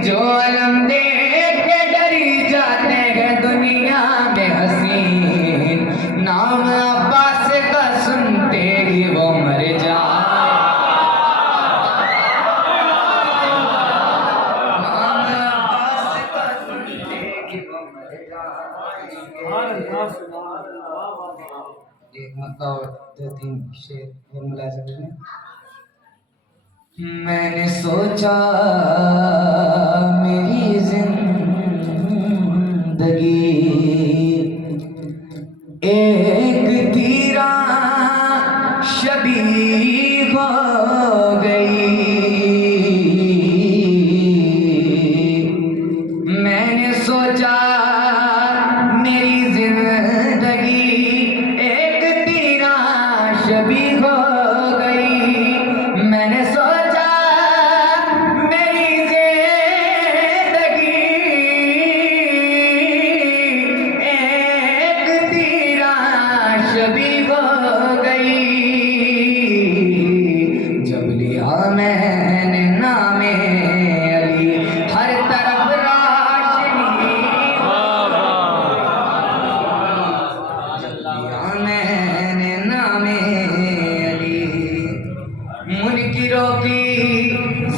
जो अलम देख के डरी जाते हैं दुनिया में हसीन, नाम अब्बास का सुनते ही वो मर जा। नाम अब्बास का सुनते ही वो मर जा। एक मतलब 2-3 शेर और मिला सकते हैं। मैंने सोचा मेरी जिंदगी एक तीरा शबीह हो गई। मैंने सोचा मेरी जिंदगी एक तीरा शबीह हो गई। मैंने सोचा मेरी जिंदगी एक तीरा शबीह हो गई। जब लिया मैंने नामे अली हर तरफ रोशनी, जब लिया मैंने नामे अली मुनकिरों की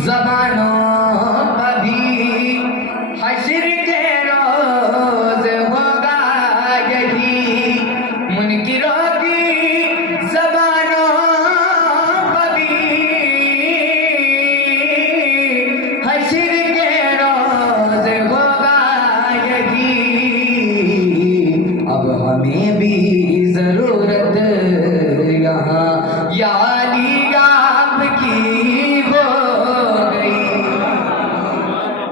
ज़बानों पर भी हश्र के रोज़ होगा यही। मुनकिरों की ज़बानों पर भी हश्र के रोज़ होगा यही। अब हमें भी ज़रूरत यहाँ या अली आपकी हो गई।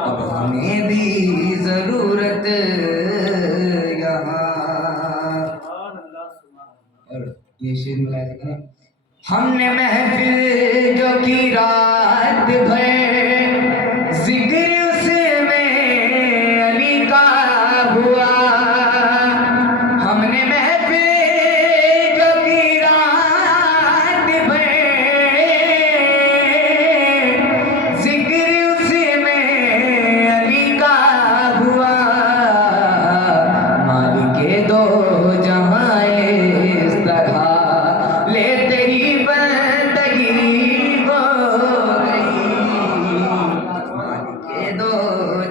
अब हमें भी ज़रूरत यहाँ। और ये शेर मिला देखें। हमने महफिल जो की रात भर जिक्र उसमें अली का हुआ। हमने महफिल जो की रात भर जिक्र उसमें अली का हुआ। मालिके दो जहां इस तरह ले तेरी बंदगी हो गई। मालिके दो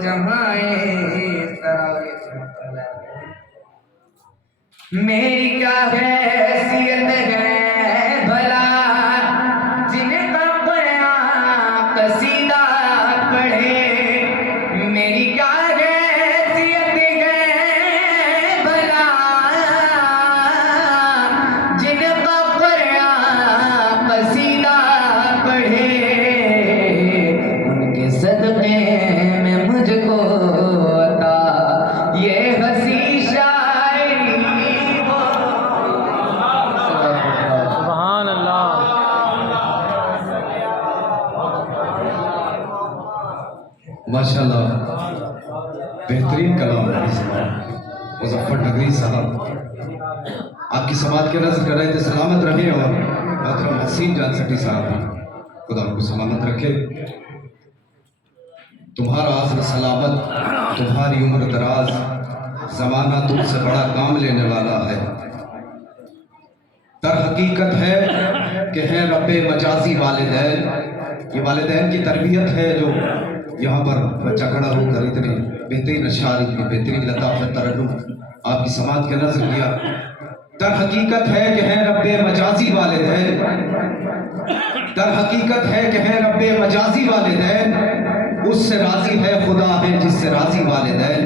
जहां इस तरह। मेरी क्या हैसियत है भला जिनका बयां कसीदा पढ़े। मेरी क्या हैसियत है भला जिनका बयां कसीदा पढ़े। उनके सदक़े में मुझको अता ये हसी शायरी हो। सुभान अल्लाह। माशाल्लाह, बेहतरीन कलाम मुज़फ़्फ़र नगरी साहब, आपकी समात के नज़र कर रहे थे। सलामत रहे। और मोहतरम हसीन जान सटी साहब, खुदा आपको सलामत रखे। तुम्हारा आज़्र सलामत, तुम्हारी उम्र दराज, ज़माना तुमसे बड़ा काम लेने वाला है। दर हकीकत है कि हैं रब्बे मजाजी वालिदैन। ये वालिदैन की तरबियत है जो यहाँ पर बच्चा खड़ा होकर इतने बेहतरीन अशार, बेहतरीन लताफत तरन्नुम आपकी समात के नज़र किया। दर हकीकत है कि हैं रब्बे मजाजी वालिदैन। दर हकीकत है कि हैं रब्बे मजाजी वालिदैन। उससे राजी है खुदा है जिससे राजी वालिदैन।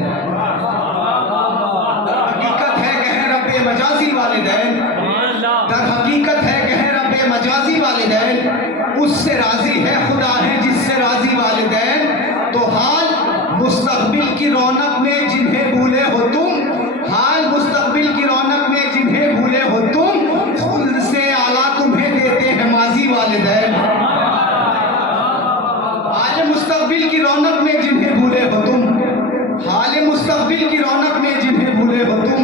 दर हकीकत है कि हैं रब्बे मजाजी वालिदैन। दर हकीकत है कि हैं रब्बे मजाजी वालिदैन। उससे राजी है खुदा है जिससे राजी वालिदैन। तो हाल मुस्तकबिल की रौनक में जिन्हें भूले हो तुम, हाल मुस्तकबिल की रौनक में जिन्हें भूले हो तुम, खुद से आला तुम्हें देते हैं माजी वालिदैन। हाल मुस्तकबिल की रौनक में जिन्हें भूले हो तुम, हाल मुस्तकबिल की रौनक में जिन्हें भूले हो तुम,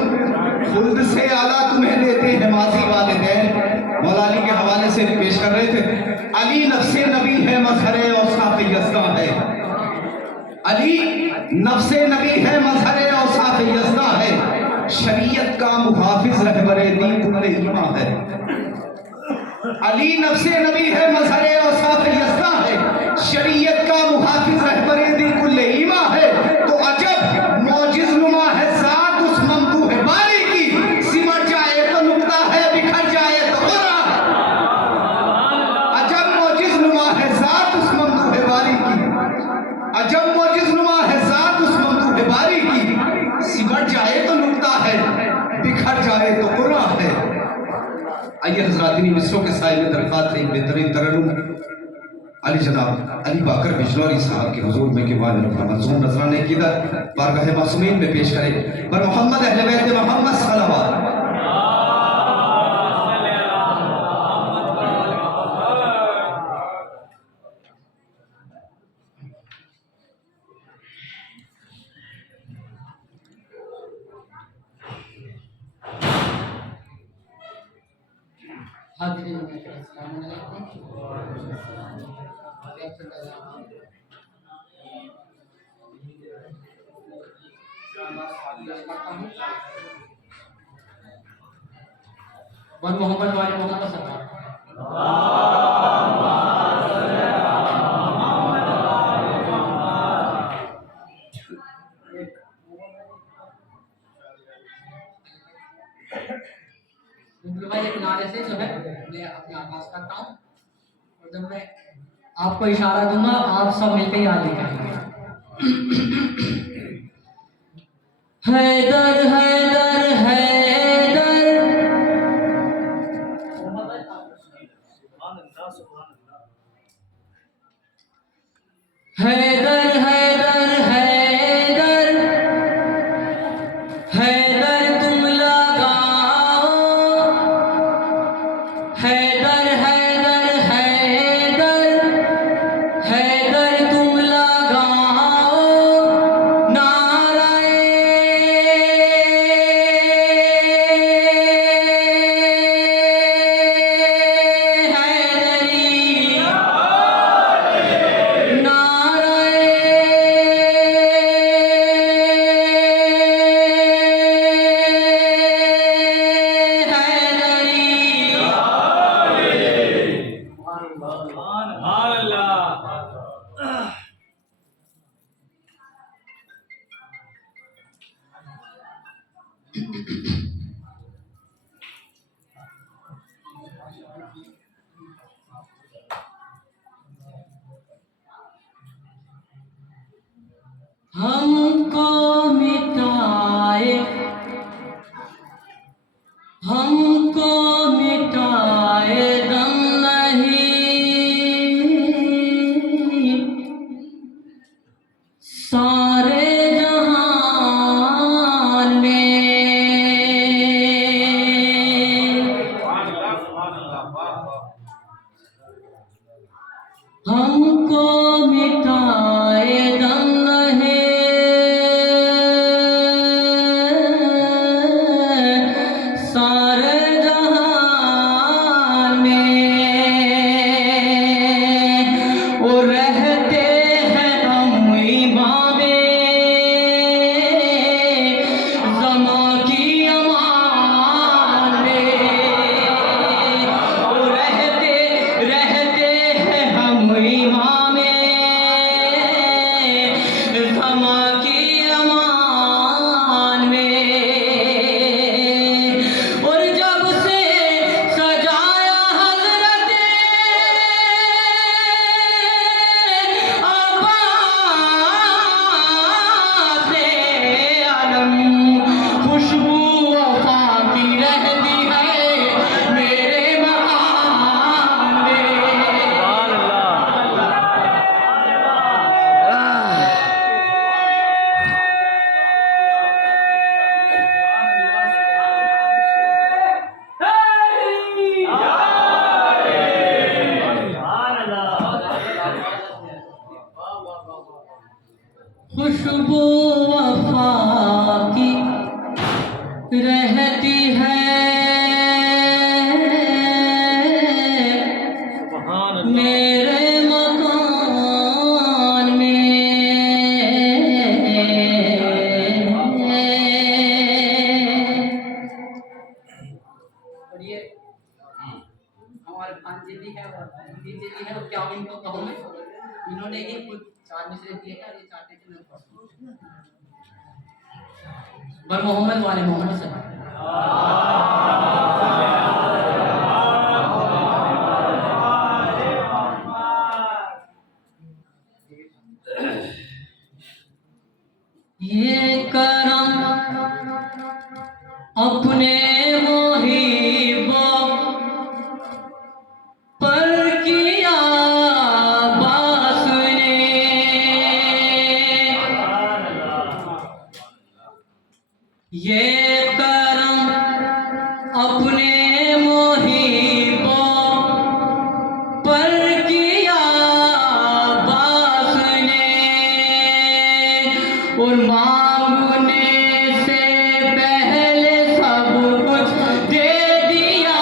खुद से आला तुम्हें देते हैं माजी वालिदैन। मौला अली के हवाले से पेश कर रहे थे। अली नफ्से नबी है मजहरे और अली नफ्से नबी है, मजहर औसाफ यज़दा है, शरीयत का मुहाफिज रहबरे दीन कुल्ले ईमा है। अली नफ्से नबी है, मजहर औसाफ यज़दा है, शरीयत का मुहाफिज रहबरे दीन कुल्ले ईमा है। तो अजब मौजिज़ नुमा है ज़ात उस ममदूह बारी की, सिमट जाए तो नुक्ता है, बिखर जाए तो ग़ुरा। अजब मौजिज़ नुमा है ज़ात उस ममदूह बारी की, अजब मौजिज़ नुमा है ज़ात उस ममदूह बारी की, सिमट जाए तो नुक्ता है, बिखर जाए तो क़ुरा है। आइए हज़रात, इन्हीं मिसरों के साए में दरख्वास्त है एक बेहतरीन तरन्नुम अली जनाब अली बाकर बिजलौरी साहब के हुजूर में के वाले मंजूर नजराने किधर बारगाह मासूमीन में पेश करें। पर मोहम्मद अहले बैत मोहम्मद सल्लल्लाहु वन मोहम्मद वाले मोहम्मद सरकार भाई एक नारे से जो है मैं अपने आगाज करता हूँ, और जब मैं आपको इशारा दूंगा आप सब मिलकर याद करेंगे। हैदर हैदर हैदर, हैदर हैदर हैदर, हैदर तुम लगाओ, हैदर हैदर हैदर, हैदर तुम लगाओ नारे हैदरी, नारे हमको मिटाए, हमको मिटाए दम नहीं, सारे जहान में हमको मिटाए दम नहीं, सारे जहान में वो रहते हैं हम इमामे ज़मा की अमान में, वो रहते रहते हैं हम इमामे ज़मा की अमान में। और जब से सजाया हज़रत अब्बास आलम, खुशबू वफ़ा की रहती है मेरे मकान में। खुशबू वफ़ा की रहती है मेरे मकान में। इन्होंने ये कुछ 4 मिसरे दिए थे और ये चाहते थे मैं पढ़ूं। बर मोहम्मद वाले मोहम्मद से ये करम अपने मोहिबों पर किया बास ने, ये करम अपने मोहिबों पर किया बास ने, और मांगने से पहले सब कुछ दे दिया।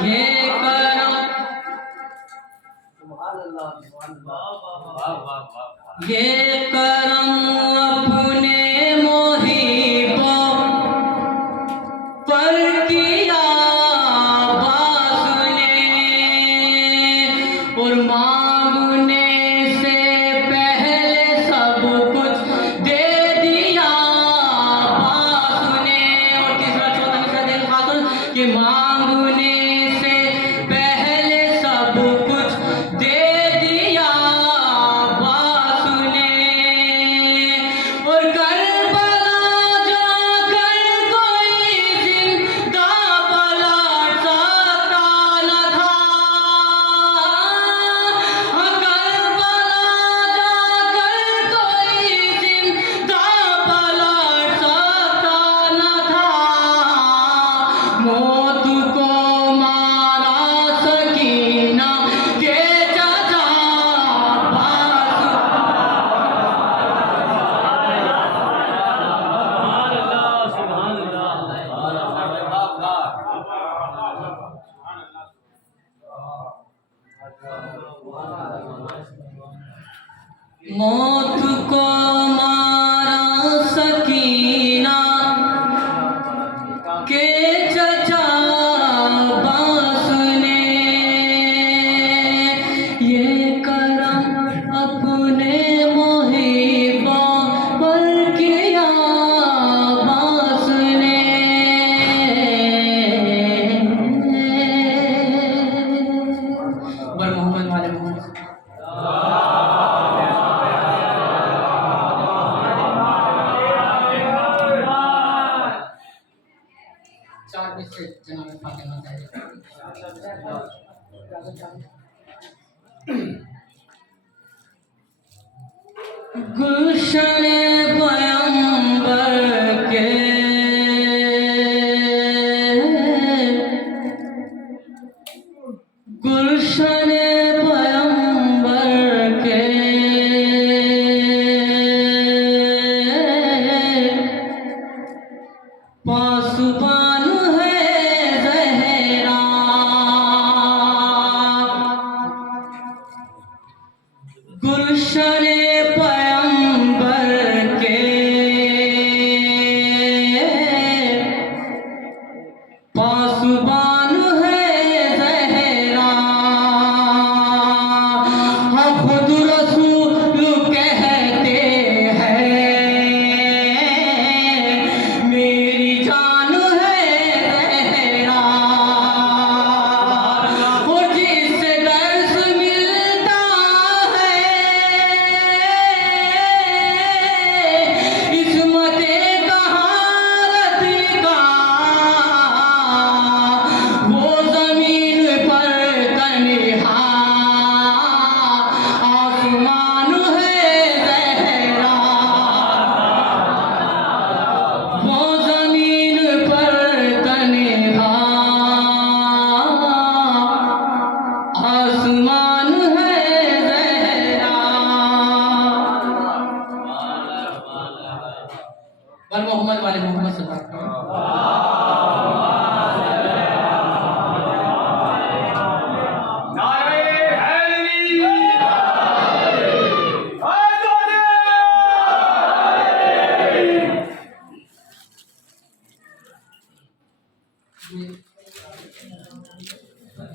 ये करम ये करम अपने मोहिबों पर किया बास ने, और मांगने से पहले सब कुछ दे दिया बास ने। और तीसरा चौथा मिसरा दिल खातून कि मांगने से पहले सब कुछ दे दिया बास ने, और करबला जाकर कोई जिंदा पलट सकता न था। करबला जाकर कोई जिंदा पलट सकता न था। मौत को मारा सकीना के चाचा बास। मौत को मारा सकीना के चचा बास ने, ये करम अपने मोहिबों पर किया बास ने। बर मोहम्मद वाले मोहम्मद चार मिसरे जनाब फातिमा गुलशन पैगंबर के गुलशन पैगंबर के पासबान है ज़हरा। गुलशन पैगंबर के पासबान है ज़हरा। हाँ खुद रसूल कहते हैं मेरी जान है ज़हरा। और जिससे दर्स मिलता है इस्मत तहारत का,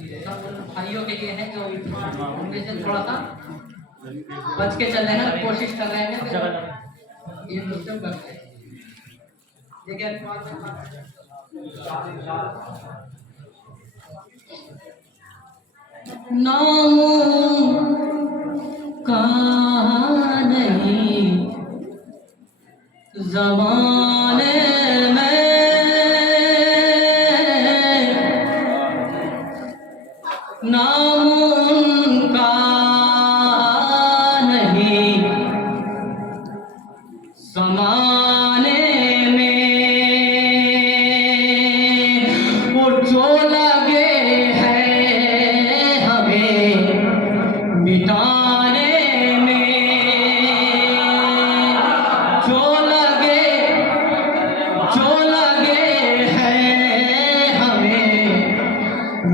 सब उन भाइयों के लिए है जो उनमें से थोड़ा सा बच के चलने का कोशिश कर रहे हैं ये मुस्लिम कर रहे हैं देखिए नाम का नहीं ज़माने में नाम उनका नहीं ज़माने में वो जो लगे हैं हमें मिटाने में जो लगे हैं हमें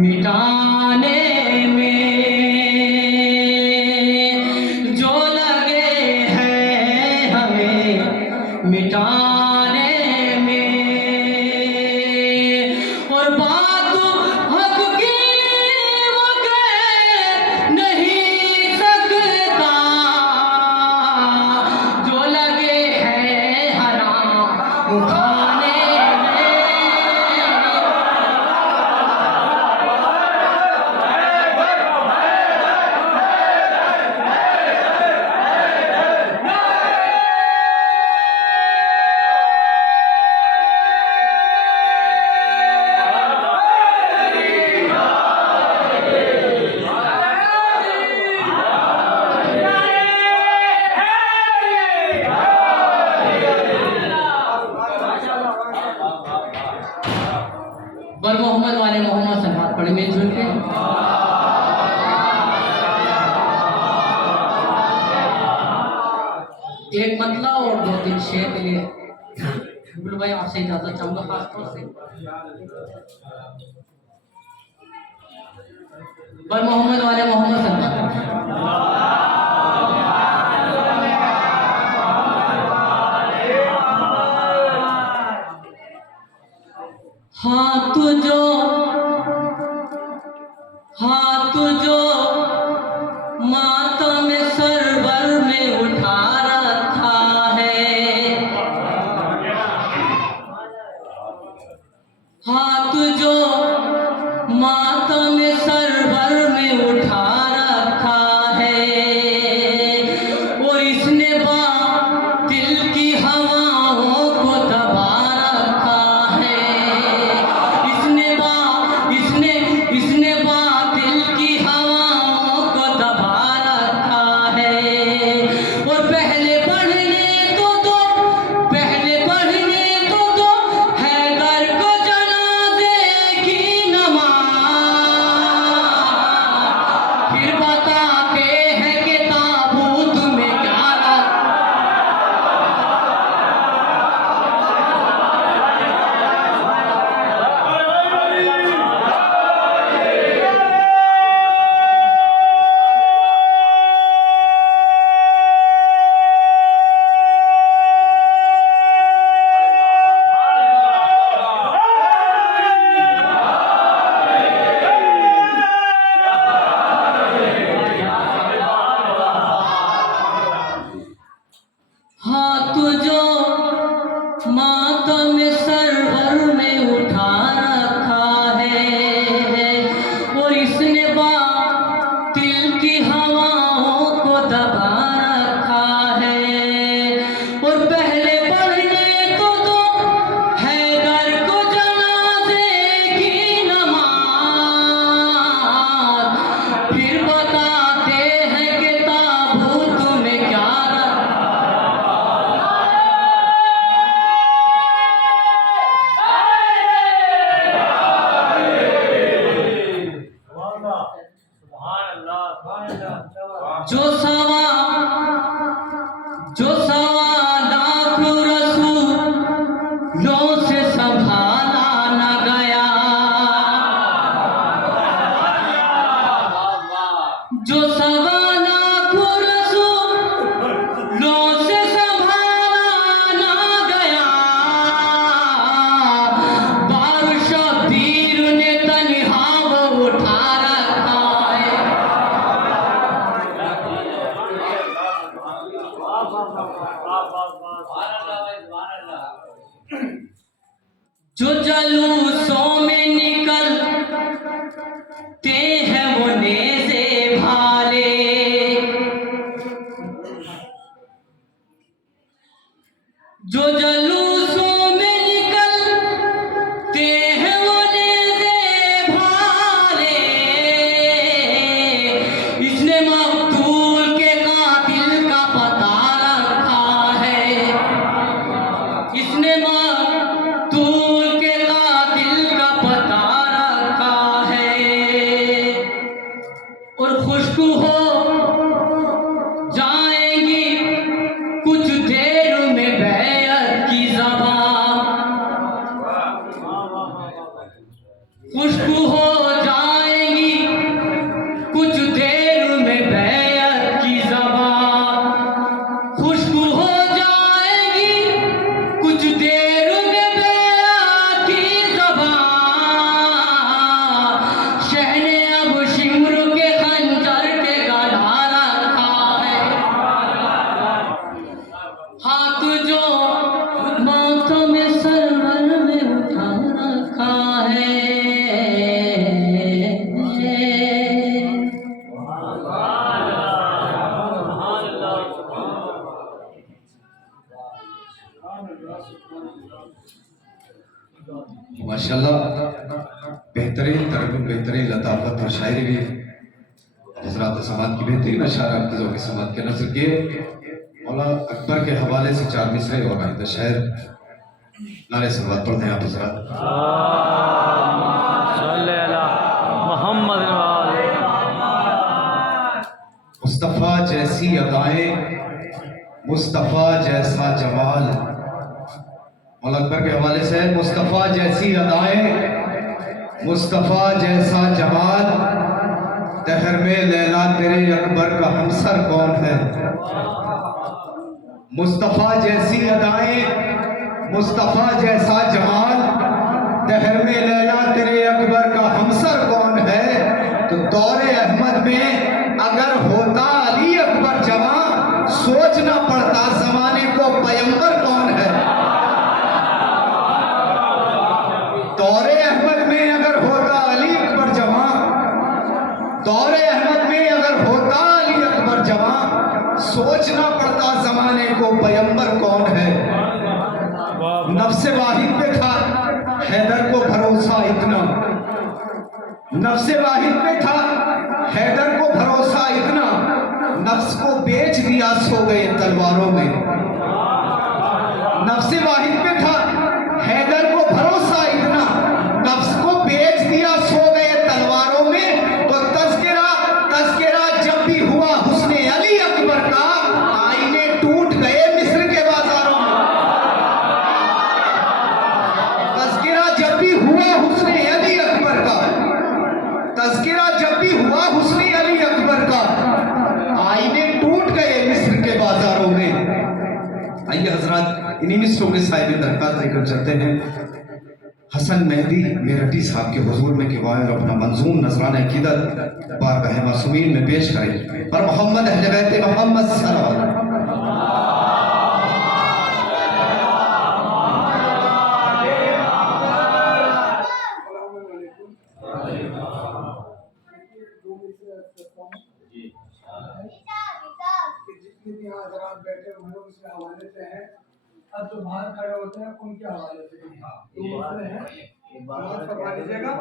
मिटाने में जो लगे हैं हमें मिटाने में और बात हक की वो कह नहीं सकता जो लगे हैं हराम उठाने में बर मोहम्मद वाले मोहम्मद से बात पड़े मिलजुल के एक मतला और 2-3 शेर के लिए गुल भाई आपसे इजाजत चाहूंगा खासतौर से बर मोहम्मद वाले मोहम्मद से हाथ जो मातम सरवर में उठा रखा है हाथ जो मातम सरवर में उठा रखा है और इसने दिल की हवाओं को दबा रखा है इसने दिल की हवाओं को दबा रखा है और पहले बढ़ने तो दो हैदर को जनाजे की नमाज फिर बताते हैं कि ताबूत में क्या हाथ जो मातम सरवर में उठा रखा है और इसने दिल की हवाओं को दबा रखा है और पहले बढ़ने तो दो हैदर को जनाजे की नमाज फिर बताते हैं कि ताबूत में क्या जो सवा लाख रसूलों से संभाला न गया जो सवा लाख रसूलों से संभाला न गया बार शबीर ने तन्हा वो उठा जो जलूसों में निकलते हैं वो नेज़े भाले, जो जलूसों में निकलते हैं वो नेज़े भाले, इसने मकतूल के कातिल का पता रखा है, इसने मकतूल के कातिल का पता रखा है। और खुशबू हो जाएंगी कुछ देर में बैत की ज़बान, खुशबू हो जाएंगी कुछ देर में बैत की ज़बान, खुशबू हो जाएगी कुछ देर में बैत की ज़बान। शहने अब शिमर के खंजर के गला रखा है, हाथ जो माथों में सरवर में उठा रखा है। माशाल्लाह बेहतरीन तरन्नुम, बेहतरीन लताफत और शायरी भी हजरात समात की बेहतरीन अशार आपकी ज़ौक़ समात के नज़र किए। मौला अकबर के हवाले से 4 मिसरे और आइंदा शायर नारे सलवात पढ़ते हैं आप हजरात। मोहम्मद मुस्तफ़ा जैसी अदाएं, मुस्तफ़ा जैसा जमाल। मौला अकबर के हवाले से मुस्तफ़ा जैसी अदाएं, मुस्तफ़ा जैसा जमाल, दहर में लैला तेरे अकबर का हमसर कौन है। मुस्तफ़ा जैसी अदाएं, मुस्तफ़ा जैसा जमाल, दहर में लैला तेरे अकबर का हमसर कौन है। तो दौरे अहमद में अगर होता अली अकबर जवां, सोचना पड़ता जमाने को पैगंबर कौन है। दौरे अहमद में अगर होता अली अकबर जवां, दौरे अहमद में अगर होता अली अकबर जवां, सोचना पड़ता जमाने को पैगंबर कौन है। नफ्से वाहिद पे था हैदर को भरोसा इतना, नफ्से वाहिद पे था हैदर को भरोसा इतना, नफ्स को बेच दिया सो गए तलवारों में। नफ्से वाहिद पे था हैदर को भरोसा इतना, नफ्स को बेच दिया सो गए तलवारों में। तो तज़किरा तज़किरा जब भी हुआ हुस्ने अली अकबर का, आईने टूट गए मिस्र के बाजारों में। तज़किरा जब भी हुआ हुस्ने अली अकबर का, तज़किरा जब भी हुआ हुस्ने अली अकबर का, आईने टूट गए मिस्र के बाजारों में। आइए हजरात इन्हीं मिस्रों के साहिब दरखास्त लेकर चलते हैं हसन मेहदी मेरठी साहब के हुजूर में कि वायर अपना मंजूम नजराना अकीदत बारगाह मासूमीन में पेश करें और मोहम्मद अहले बैत मोहम्मद सल्लल्लाहु अलैहि वसल्लम। जितने भी यहाँ हजरात बैठे हम लोग इसके हवाले से हैं, अब जो बाहर खड़े होते हैं उनके हवाले से भी फरमा लीजिएगा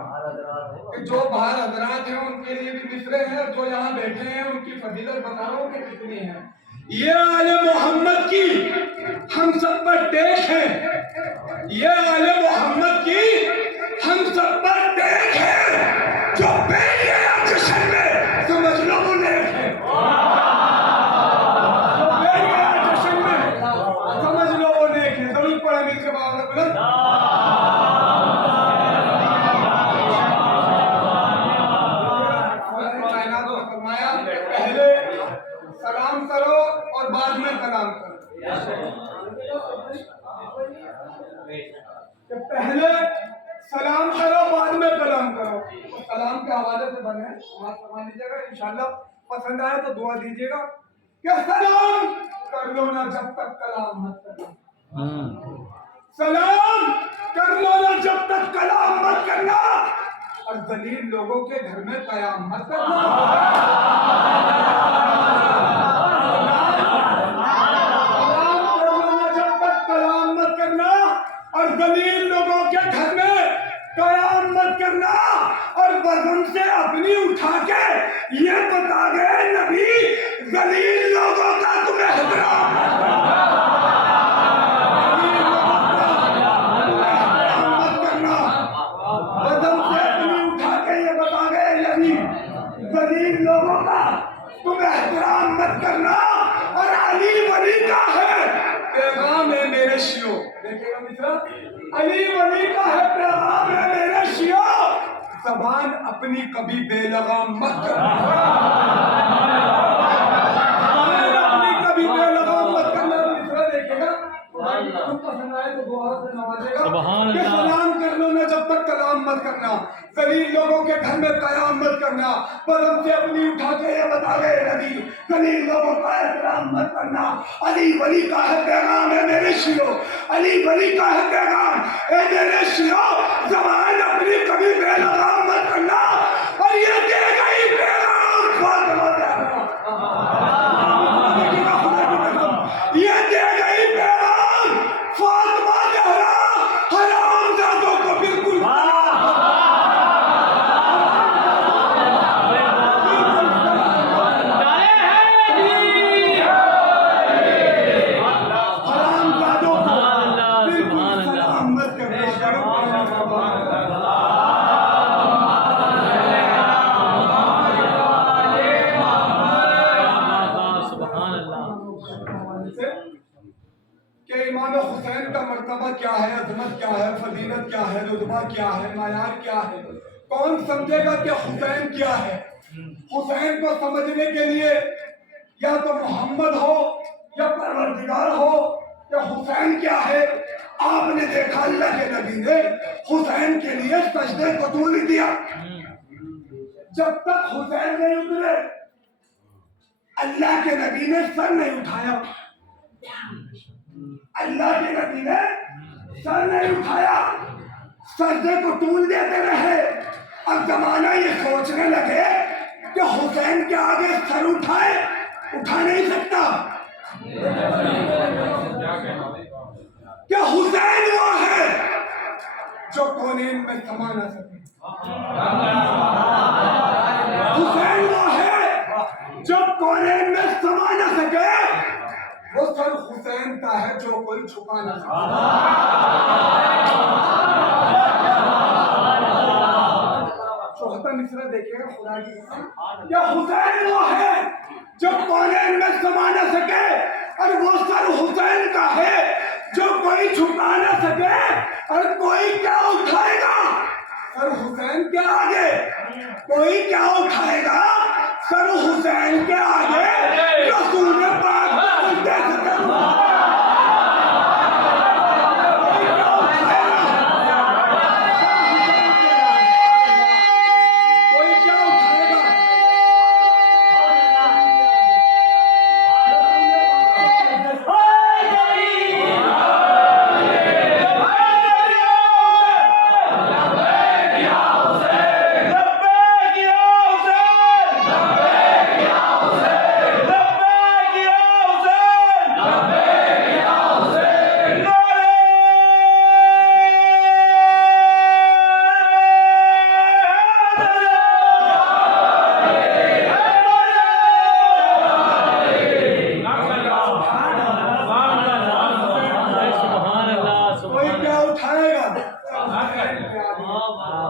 कि जो बाहर हजरात हैं उनके लिए भी मिसरे हैं, और जो यहाँ बैठे हैं उनकी फजीलत बता रहा हूँ कि कितनी है। ये आले मोहम्मद की हम सब पर टेक है, ये आले मोहम्मद की हम सब पर टेक है, जो बैठ गया जश्न में समझ लो वो नेक है। सलाम करो और बाद में कलाम करो। पहले सलाम करो बाद में कलाम करो। सलाम के हवाले से बने समझ लीजिएगा, इंशाल्लाह पसंद आए तो दुआ दीजिएगा कि सलाम कर लो ना जब तक कलाम मत करो। सलाम कर लो ना जब तक कलाम मत करना, और दलील लोगों के घर में कयाम मत करना। जब तक कलाम मत करना और दलील लोगों के घर में कयाम मत करना, और बदन से अपनी उठा के ये बता गए नबी दलील लोगों का तुम्हें एहतराम मत करना। बदन से अपनी उठा के ये बता गए नबी दलील लोगों का तुम एहतराम मत करना। और अली वली का है पैगाम है मेरे शियो, देखिएगा मित्रा, अली वली का है पैगाम है मेरे शियो, ज़बान अपनी कभी बेलगाम मत करना। अपनी कभी बेलगाम मत करना। मित्रा देखिएगा, पसंद आए तो दुआ से नवाजेगा कि सलाम कर लो ना जब तक कलाम मत करना, दलील लोगों के घर में कयाम मत करना, बदन से अपनी उठा के ये बता गए नबी दलील लोगों का एहतराम मत करना। अली वली का है पैगाम है मेरे शियो, अली वली का है पैगाम है मेरे शियो, ज़बान अपनी कभी बेलगाम मत करना। और ये देगा ही पैगाम फातिमा ज़हरा, ये देगा ही पैगाम फातिमा ज़हरा, हरामजादों को बिल्कुल हरामजादों को बिल्कुल सलाम मत करना। कि इमाम हुसैन का मर्तबा क्या है, अजमत क्या है, फजीलत क्या है, रुतबा क्या है, मायार क्या है, कौन समझेगा कि हुसैन क्या है। हुसैन को समझने के लिए या तो मोहम्मद हो या परवरदिगार हो, या हुसैन क्या है। आपने देखा अल्लाह के नबी ने हुसैन के लिए सजदे को तूल दिया, जब तक हुसैन नहीं उतरे अल्लाह के नबी ने सर नहीं उठाया, अल्लाह के नबी ने सर नहीं उठाया, सजदे को तूल देते रहे। अब जमाना ये सोचने लगे कि हुसैन के आगे सर उठाए, उठा नहीं सकता, क्या हुसैन वो है जो कौनेन में समा ना सके। हुसैन वो है जो कौनेन में समा ना सके, वो सर हुसैन का है जो कोई छुपा ना सके। चौथा मिसरा देखिएगा खुदा की कसम, क्या हुसैन वो है जो कौनेन में समा ना सके, और वो सर हुसैन का है जो कोई छुपा ना सके। और कोई क्या उठाएगा सर हुसैन के आगे, कोई क्या उठाएगा सर हुसैन के आगे, रसूल पाक को दे सके। कोई क्या उठाएगा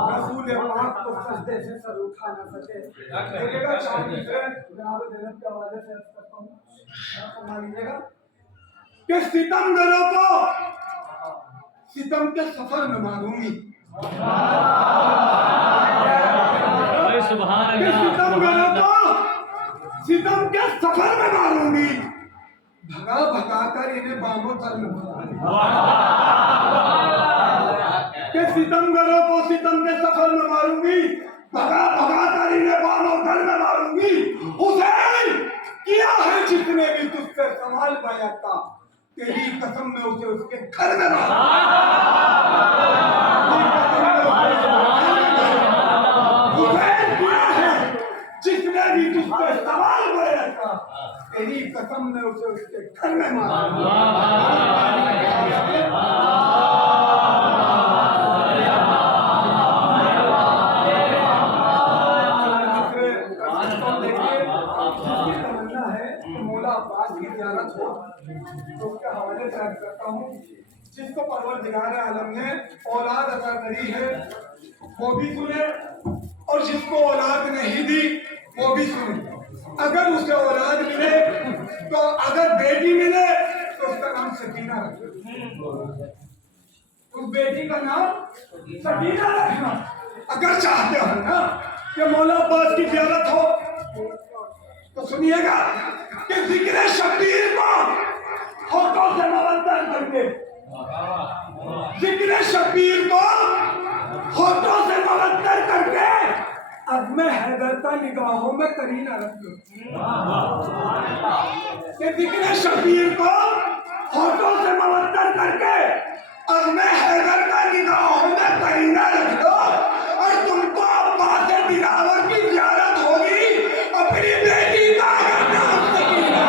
रसूल पाक को सजदे से सर उठा ना सके। देखिएगा जनाब ज़ैनब के हवाले से अर्ज़ करता हूं, फरमा लीजिएगा कि सितमगरों को सितम के सफर में मारूंगी, सितमगरों को सितम के सफर में मारूंगी, भगा भगा कर इन्हें बामों तर में कि सितमगरों को सितम के सफर में मारूंगी, भगा भगा कर इन्हें बामों तर में मारूंगी। हुसैन किया है जितने भी तुझसे सवाल बैठता, तेरी कसम में उसे उसके घर में मारा। जिसने भी तुझ पे सवाल बोले रखा, तेरी कसम में उसे उसके घर में मारा। मौला अब्बास की ज़ियारत हो तो उसके हवाले से अर्ज करता हूँ। जिसको परवरदिगार आलम ने औलाद अता करी है वो भी सुने, और जिसको औलाद नहीं दी वो भी सुने। अगर उसे औलाद मिले तो, अगर बेटी मिले तो उसका नाम सकीना रखना, उस बेटी का नाम सकीना रखना। अगर चाहते हो ना कि मौला अब्बास की ज़ियारत हो तो सुनिएगा कि जिक्र शब्बीर को होठों से मवद्दत करके, जिक्र शब्बीर को होठों से मवद्दत करके अज़्म हैदर का निगाहों में करीना रख दो। कि जिक्र शब्बीर को होठों से मवद्दत करके अज़्म हैदर का निगाहों में करीना रख दो, और तुमको अब्बास दिलावर की ज़ियारत होगी अपनी बेटी का नाम सकीना।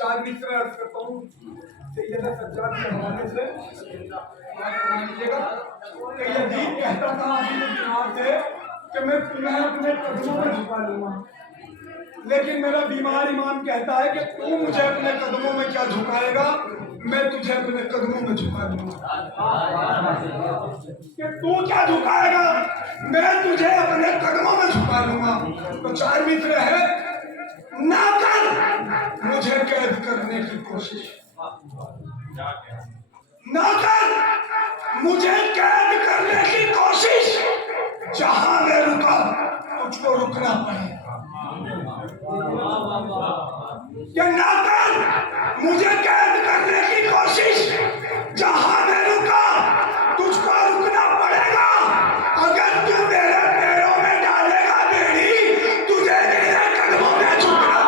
चार मित्र अर्ज करता हूँ सैयदा सज्जाद के हवाले से। यजीद कहता था अभी बीमार थे कि मैं तुम्हें अपने कदमों में झुका लूंगा, लेकिन मेरा बीमार इमाम कहता है कि तू मुझे अपने कदमों में क्या झुकाएगा, मैं तुझे अपने कदमों में झुका दूंगा। कि तू क्या झुकाएगा, मैं तुझे अपने कदमों में झुका लूंगा। तो चार मित्र है, ना कर मुझे कैद करने की कोशिश, ना कर मुझे कैद करने की कोशिश, जहां मैं रुका तुझको रुकना पड़ेगा। क्या ना कर मुझे कैद करने की कोशिश, जहां मैं रुका तुझको रुकना पड़ेगा। अगर तू मेरे पैरों में डालेगा बेड़ी, तुझे मेरे कदमों में झुकना।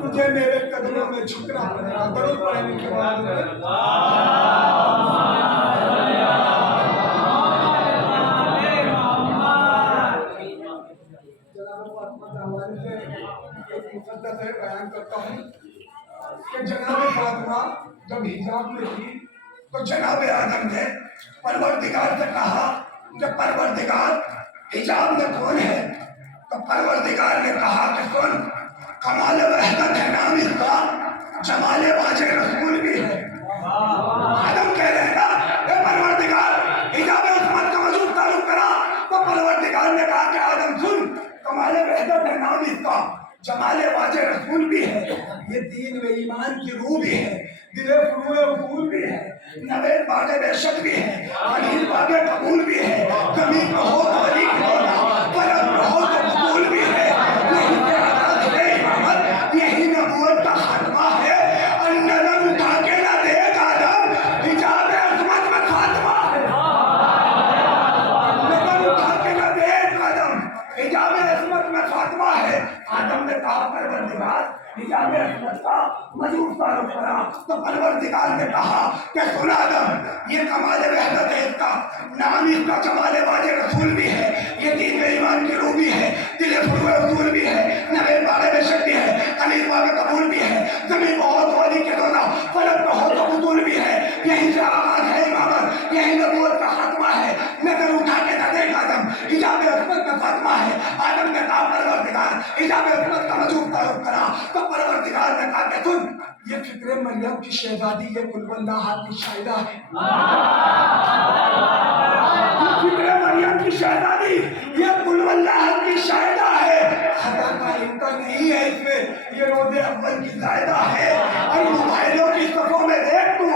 तुझे मेरे कदमों में झुकना पड़ेगा। दरूद पढ़ने के बाद बयान करता हूँ कि जनाब फातिमा जब हिजाब में थी तो जनाब आदम ने परवरदिगार से कहा कि परवरदिगार हिजाब में कौन है? तो परवरदिगार ने कहा कि सुन, कमाल वहदत है नाम इसका, जमाले वाजे रसूल भी है। आदम कह रहे हैं ना, परवरदिगार हिजाब उस्मत का वजूद तारुफ करा। तो परवरदिगार ने कहा कि आदम सुन, कमाल वहदत है नाम इसका, जमाले वाजे रसूल भी है। ये दीन व ईमान की रूह भी है, दिले फुरूए उसूल भी है, नवेद बागे बेशक भी है, अलील बागे कबूल भी है। जमीन में हो तो अली खिलौना, पलक में हो तो कबूल भी है। यही तेरा है इमामत, यही नबूवत का खात्मा है। और नजर उठा के ना देख आदम, हिजाब अज़मत में खात्मा है। नजर उठा के ना देख आदम, हिजाब अज़मत में खात्मा है। आदम ने कहा परवरदिगार हिजाब अज़मत का मजूद तारुफ करा। तो परवरदिगार ने कहा कि सुन आदम, ये कमाल वहदत है इसका, नाम इसका जमाले वाजे रसूल भी है, ये दीन में ईमान की रूह भी है, दिले फुरूए उसूल भी है, नवेद बागे बेशक भी है, अलील बागे कबूल भी है। जमीन में हो तो अली के दोना, फलक में हो तो बुतूल भी है। यही से आगाज है इमामत, यही नबूवत का खात्मा है। नजर उठा के न देख आदम, हिजाब अज़मत का खात्मा है। आदम ने कहा परवरदिगार हिजाब अज़मत का मजूद तारुफ करा। तो परवरदिगार ने कहा कि सुन, ये फिक्रे मरियम की शहजादी, ये कुलवल्लाह की शायदा है। ये फिक्रे मरियम की शहजादी, ये कुलवल्लाह की शायदा है। खता का इनका नहीं है इसमें, ये रोज़े अव्वल की जायदा है। और मोबाइलों की सफ़ों में देख तू,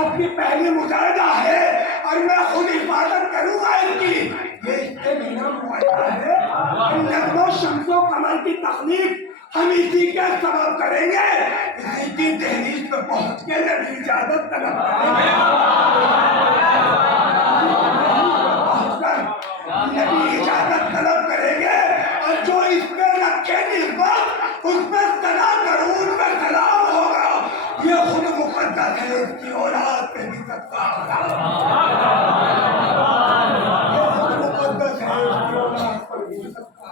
अपनी पहली मुजाहिदा है और मैं खुद हिफाजत करूंगा इनकी। ये इससे मेरा मुआयदा है। नज़्मो शम्सो कमर की तखलीक हम इसी के सबब करेंगे। इसी की दहलीज पे पहुंच के नबी इजाजत तलब करेंगे। नबी इजाजत तलब करेंगे और जो इस पे रखे निस्बत उस पे सना करूं, उस पे सलाम होगा। ये खुद मुकद्दस है, इसकी औलाद पे भी सत्ता होगा। ये खुद मुकद्दस है, इसकी औलाद पर भी सत्ता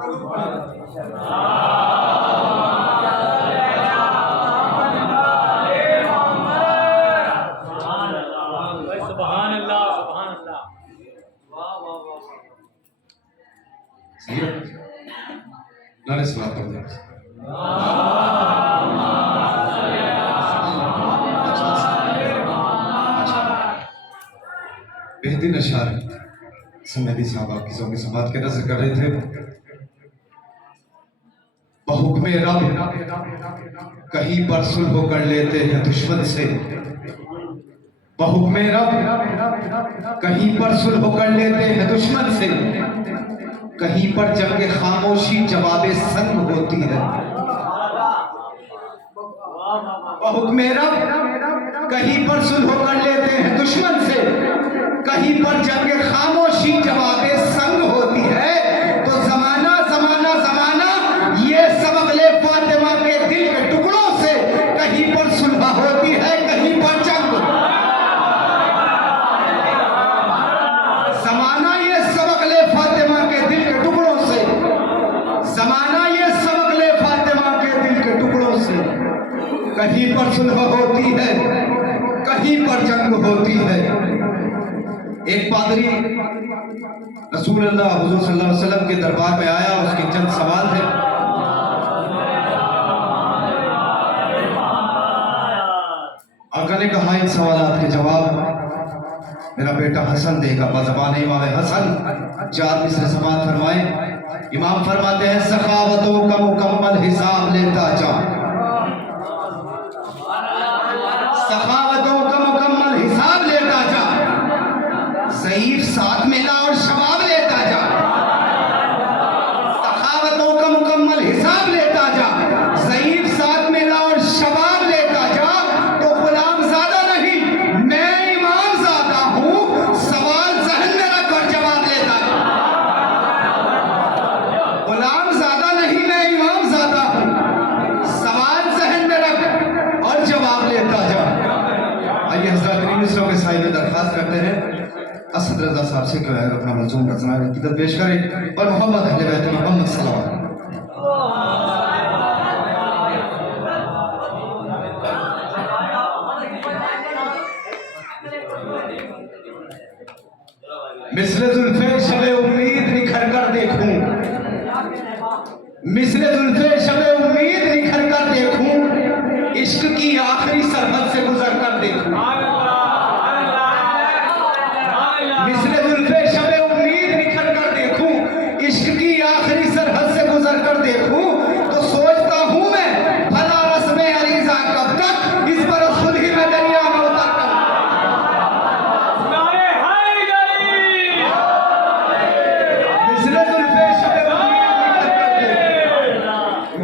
होगा। नारे सलात पढ़ दे। बेहतरीन अशार समेदी साहब आपकी ज़ौक़ समात के नज़र कर रहे थे। बहुक्मे रब कहीं पर सुलह कर लेते हैं दुश्मन से। बहुक्मे रब कहीं पर सुलह कर लेते हैं दुश्मन से। कहीं पर जंगे खामोशी जवाबे संग होती है। बहुक्मे रब कहीं पर सुलह कर लेते हैं दुश्मन से। कहीं पर जंगे खामोशी जवाबे संग होती है। तो जमाना जमाना जमाना ये सबक ले फातिमा के दिल के टुकड़ों से। कहीं पर सुलह होती है, कहीं पर जंग। जमाना ये सबक ले फातिमा के दिल के टुकड़ों से। जमाना ये सबक ले फातिमा के दिल के टुकड़ों से। कहीं पर सुलह होती है, कहीं पर जंग होती है। एक पादरी रसूलुल्लाह हुज़ूर सल्लल्लाहु अलैहि वसल्लम के दरबार में आया। उसके चंद सवाल थे। आका ने कहा इन सवालात के जवाब मेरा बेटा हसन देगा। बज़बान इमाम हसन 4 मिसरे समात फरमाए। इमाम फरमाते हैं सखावतों का मुकम्मल हिसाब लेता जा। सखावतों का मुकम्मल हिसाब लेता जा। ज़ईफ साथ मिला और शबाब लेता जा। सखावतों का मुकम्मल हिसाब लेता जा। ज़ईफ साथ मिला और शबाब लेता जा। तो गुलाम ज़्यादा नहीं, मैं इमाम ज़्यादा हूँ। सवाल ज़हन में रख और जवाब लेता जा। गुलाम ज़्यादा नहीं, मैं इमाम ज़्यादा हूँ। सवाल ज़हन में रख और जवाब लेता जा। आइए हज़रात मिसरों के साहिब में दरख्वास्त करते हैं असद रज़ा साहब से क्यों अपना मंजूम रचना की पेश करें और मोहम्मद अहले बैत मोहम्मद सल्लल्लाहु अलैहि वसल्लम। मिस्र जुल्फे शबे उम्मीद निखर कर देखूं। मिस्र जुल्फे शबे उम्मीद निखर कर देखूं। इश्क की आखिरी सरहद से गुजर कर देखूं। मिस्र जुल्फे शबे उम्मीद निखर कर देखूं। इश्क की आखिरी सरहद से गुजर कर देखूं। तो सोचता हूं मैं भला रस्मे अरीज़ा कब तक इस बरस खुद ही मैं दरिया में उतर कर।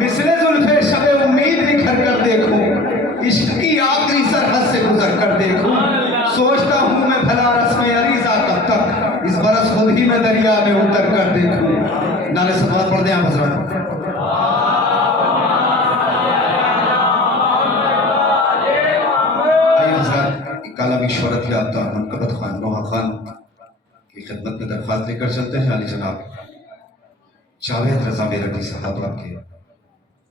मिस्र जुल्फे शबे उम्मीद निखर कर देखूं। इश्क की आखिरी सरहद से गुजर कर देखूं। सोचता हूं मैं भला रस्मे अरीज़ा कब तक इस बरस खुद ही मैं दरिया में उतर कर देखूं। नारे सलात पढ़ दें आप हज़रात। आइए हज़रात काला भी शोहरत याफ्ता मनक़बत खान नोहा खान की खिदमत में दरख्वास्त लेकर चलते हैं। अली जनाब जावेद रज़ा मेरठी साहब आपके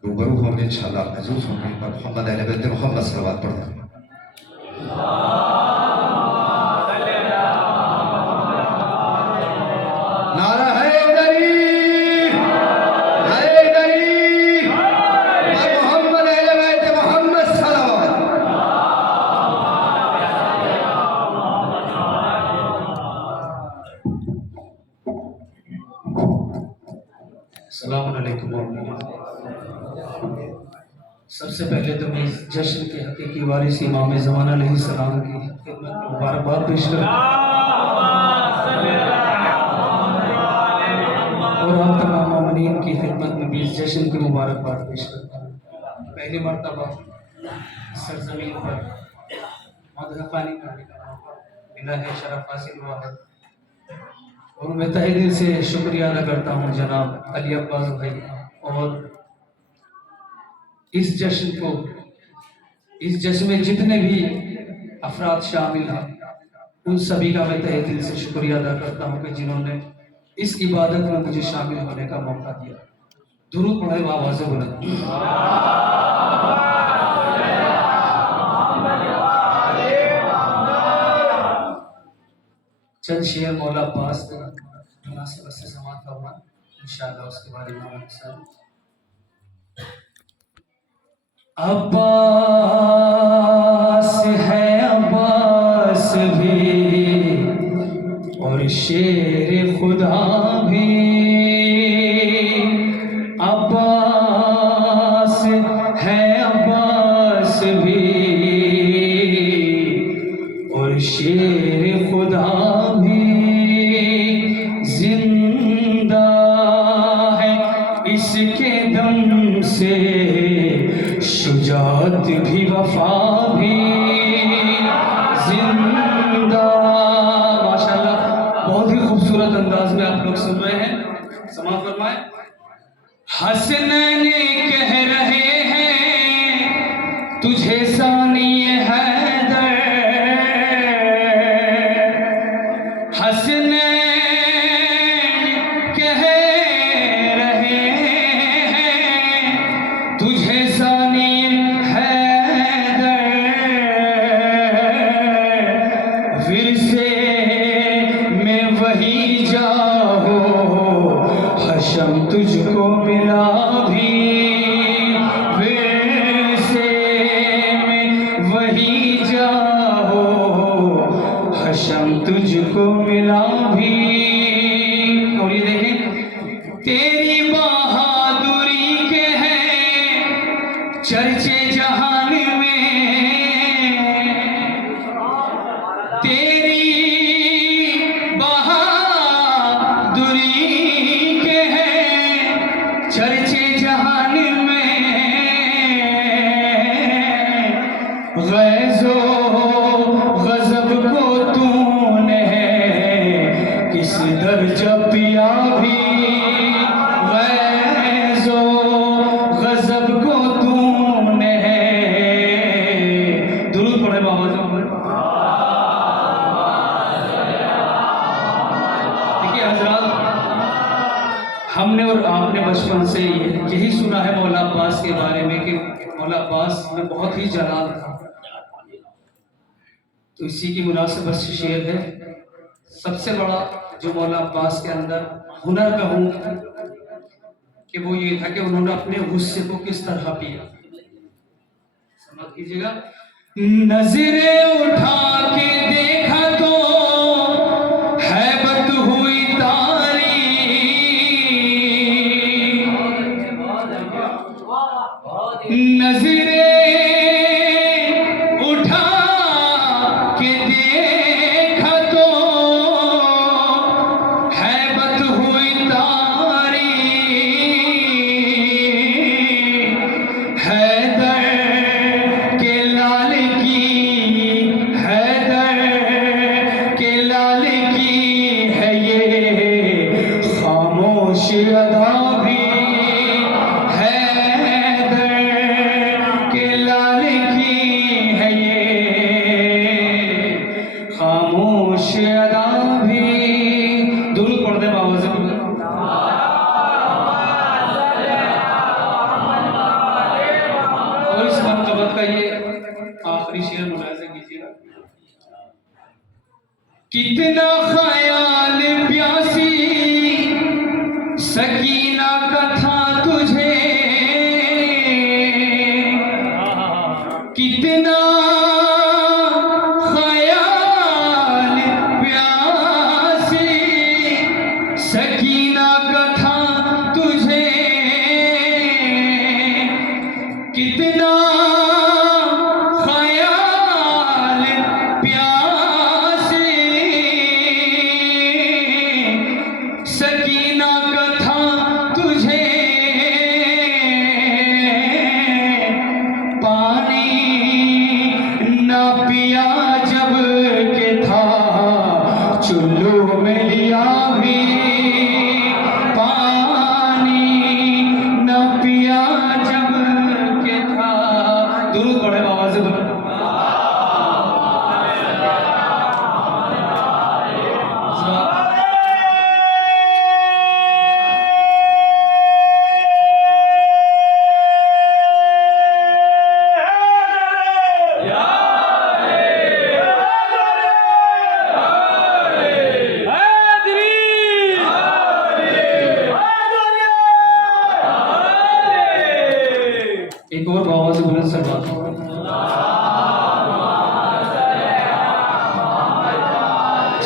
रूबरू होंगे, इंशाअल्लाह महसूस होंगे और मोहम्मद अहले बैत मोहम्मद सल्लल्लाहु अलैहि वसल्लम पढ़ते हैं। नारा हैदरी हैदरी और मोहम्मद अहले बैत मोहम्मद अलैकुम सबसे पहले तो मैं इस जश्न के हकीकी वारिस इमाम ज़मान अलैहिस्सलाम की खिदमत में मुबारकबाद पेश करता हूँ और आप तमाम मोमिनीन की खिदमत में भी इस जश्न की मुबारकबाद पेश करता हूँ। पहली मरतबा सरजमीन पर मदह ख़ानी करने का मौका मिला है, शरफ हासिल हुआ है और मैं तहे दिल से शुक्रिया अदा करता हूँ जनाब अली अब्बास भाई और इस जश्न में जितने भी अफराद शामिल हैं उन सभी का मैं तहे दिल से शुक्रिया अदा करता हूँ कि जिन्होंने इस इबादत में मुझे शामिल होने का मौका दिया। दुरूद पढ़े आवाज़ बुलंद। चंद शेर मौला अब्बास मुनासिबत से समाअत फरमा इंशाअल्लाह उसके बारे में अब्बास है अब्बास भी और शेर खुदा भी, अब्बास है अब्बास भी और शेर खुदा भी, जिंदा है इसके दम से शुजात भी वफा भी, जिंदा। माशाल्लाह बहुत ही खूबसूरत अंदाज में आप लोग सुन रहे हैं, समाअत फरमाए। हसनैन कह रहे हैं तुझे सानी हैदर, हसनैन कह रहे हैं तुझे सानी हैदर, विरसे में वही जाओ हशम तुझको मिला भी, विरसे में वही जाओ हशम तुझको मिला भी। और ये देखें तेरी बहादुरी के हैं चर्चे जहान में, तेरी बहादुरी के हैं चर्चे जहान में, गैज़ो गज़ब को तूने किस दर्जा पिया भी, गैज़ो गज़ब को तूने। दुरूद पढ़े बाबा। देखिए हजरात, हमने और आपने बचपन से यही सुना है मौला अब्बास के बारे में कि मौला अब्बास में बहुत ही जलाल था, तो इसी की मुनासिबत से शेर है। सबसे बड़ा जो मौला अब्बास के अंदर हुनर कहूँ कि वो ये था कि उन्होंने अपने गुस्से को किस तरह पिया। समझ कीजिएगा, नजरें उठा के देखा तो हैबत हुई तारी, नजरें उठा के देखा तो हैबत हुई तारी, हैदर के लाल की, हैदर के लाल की है ये खामोश अदा भी, हैदर के लाल की है ये खामोश अदा भी। दुरूद पढ़ दे बाबा से। और इस मरतबत का ये आखिरी शेर मुलाहिज़ा कीजिएगा। कितना ख्याल प्यासी सकीना का था तुझे, कितना ख्याल प्यासी सकीना का था तुझे,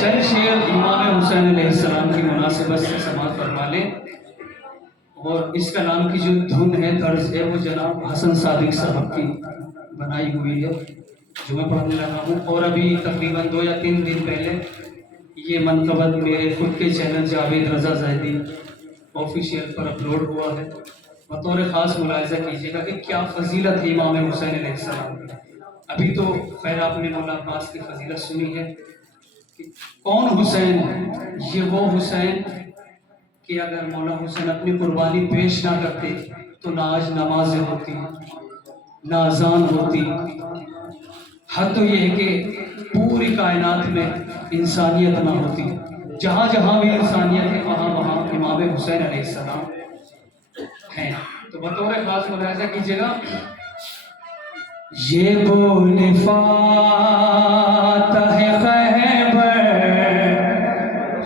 चंद शेर इमाम हुसैन अलैहिस्सलाम की मुनासिबत से समाअत फरमा लें। और इस कलाम की जो धुन है, तर्ज है, वो जनाब हसन सादिक साहब की बनाई हुई है, जो मैं पढ़ने लगा हूँ। और अभी तकरीबन 2 या 3 दिन पहले ये मनक़बत मेरे खुद के चैनल जावेद रज़ा ज़ैदी ऑफिशियल पर अपलोड हुआ है। बतौर ख़ास मुलाहिज़ा कीजिएगा कि क्या फ़जीलत है इमाम हुसैन अलैहिस्सलाम की। अभी तो खैर आपने मौला अब्बास की फ़जीलत सुनी है कि कौन हुसैन, ये वो हुसैन कि अगर मौला हुसैन अपनी कुर्बानी पेश ना करते तो ना आज नमाज़ें होती, ना अज़ान होती। हद तो ये है कि पूरी कायनात में इंसानियत ना होती। जहाँ जहाँ भी इंसानियत है वहाँ वहाँ इमाम हुसैन अलैहिस्सलाम हैं। तो बतौर ख़ास मुलाहिज़ा कीजिएगा, ये बोले फातह खैबर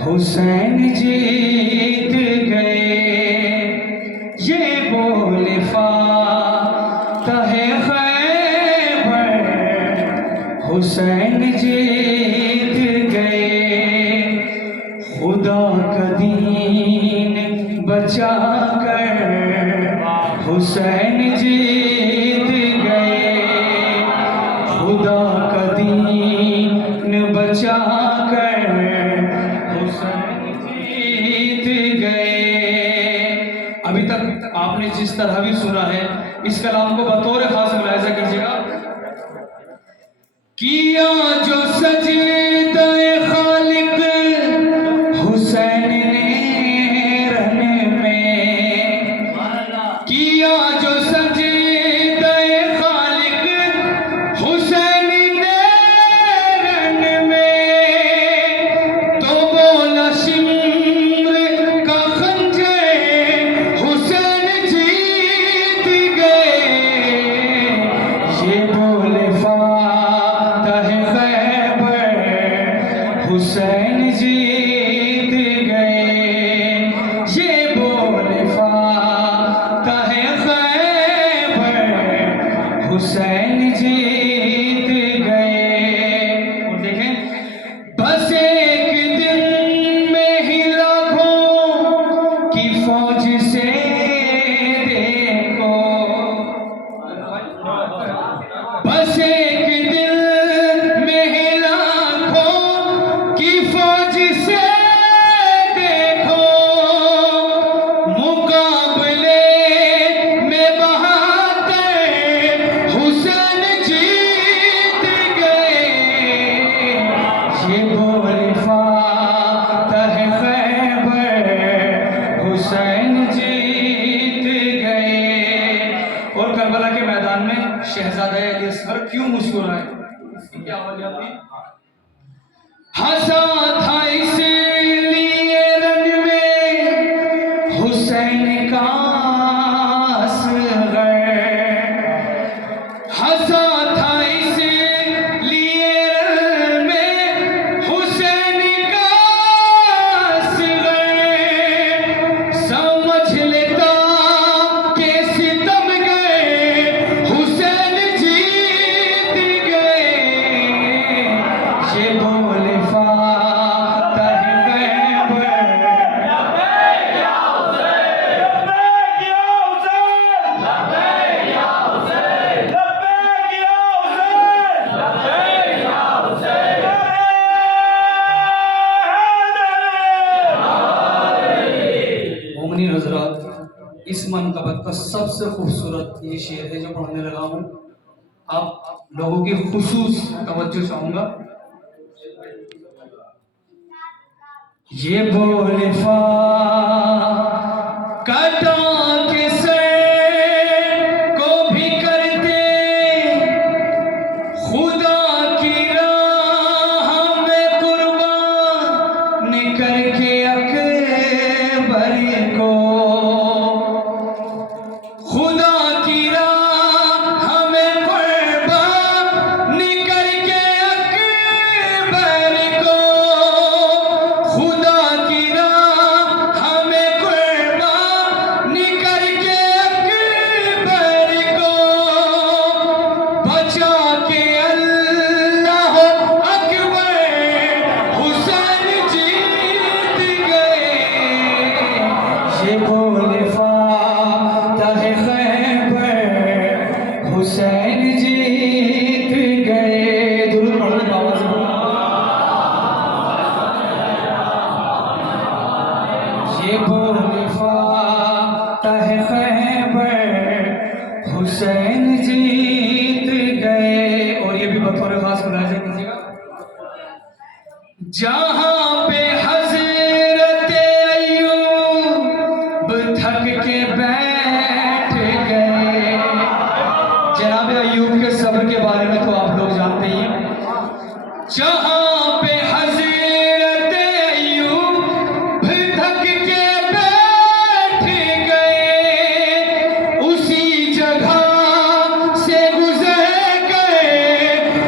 हुसैन जीत गए, ये बोले फातह खैबर हुसैन जीत गए, खुदा का दीन बचा कर हुसैन जीत गए, खुदा का दीन बचा कर हुसैन जीत गए। अभी तक आपने जिस तरह भी सुना है, इस कलाम को बतौर खास मुलाहिज़ा कीजिएगा। किया जो सजदे खालिक हुसैन ने रन में, किया जो सजदे खालिक हुसैन ने रन में, तो बोला शिम्र का खंजर हुसैन जीत गए, ये बोले फातह खैबर हुसैन जीत गए, ये बोले फातह खैबर हुसैन जीत गए। और देखें, बस एक दिन में ही लाखों की फौज से देखो, बस एक दिन में ही लाखों की फौज से देखो, मुकाबले में बहादुर हुसैन जीत गए, ये बोले फातह खैबर हुसैन जीत गए। और करबला के मैदान में शहजादा अली असगर क्यों मुस्कुराए, इसकी क्या वजह थी? हंसा था इसलिए रन में हुसैन का असगर, हंसा था इसलिए रन में हुसैन का असगर, समझ लेता के सितम गए हुसैन जीत गए, ये बोले फातह खैबर मोमिनी हज़रात, इस मनक़बत का सबसे खूबसूरत ये शेर है जो पढ़ने लगा हूँ। आप लोगों की खुसूस तवज्जो चाहूँगा। ये बोले कटा के सर को भी कर दे खुदा की राह में कुर्बान करके अकबर को, खुदा की राह में कुर्बान करके अकबर को, खुदा की राह में कुर्बान जहां पे हजरत अय्यूब थक के बैठ गए। जनाब अय्यूब के सब्र के बारे में तो आप लोग जानते ही हैं। जहां पे हजरत अय्यूब थक के बैठ गए, उसी जगह से गुजर गए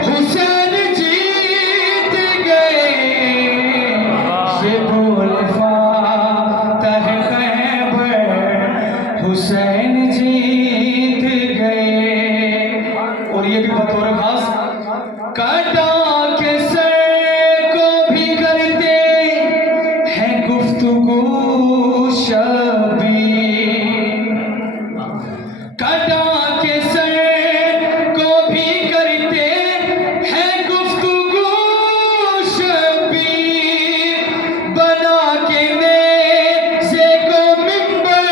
हुसैन जीत गए। ये बोल फातह खैबर हुसैन जीत गए। और ये भी बतौर खास काटा के सर को भी करते हैं गुफ्तगू शबी। काटा के सर को भी करते हैं गुफ्तगू शबी। बना के नेज़े को मिंबर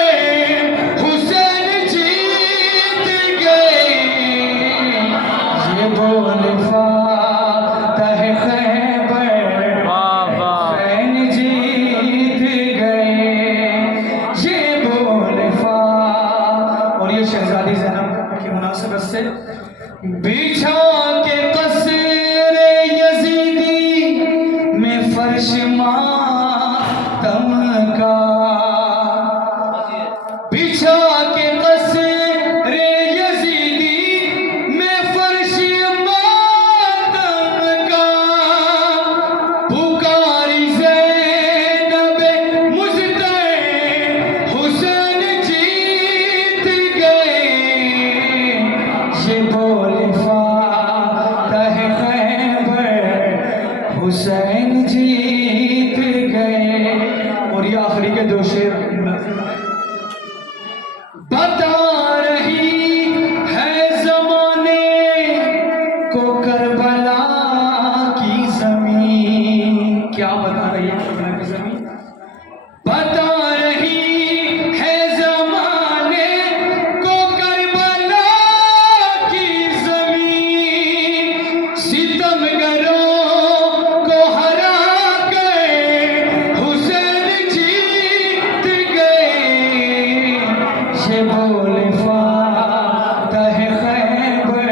हुसैन जीत गए। ये बोल फातह खैबर हुसैन जीत गए। ये बोल और ये शहजादी ज़ैनब की मुनासिबत से बिछा के कस्र यजीदी में फर्श मातम का। बिछा के कस्र यजीदी में फर्श मातम का। पुकारी ज़ैनब मुज़्तफ़ा हुसैन जीत गए। ये बोल फातह खैबर हुसैन जीत गए। और ये आखिरी के दो शेर बता रही है ज़माने को करबला की ज़मीन। क्या बता रही है करबला की ज़मीन? बता रही है ज़माने को करबला की ज़मीन। सितमगरों को हरा कर हुसैन जीत गए। ये बोल फातह खैबर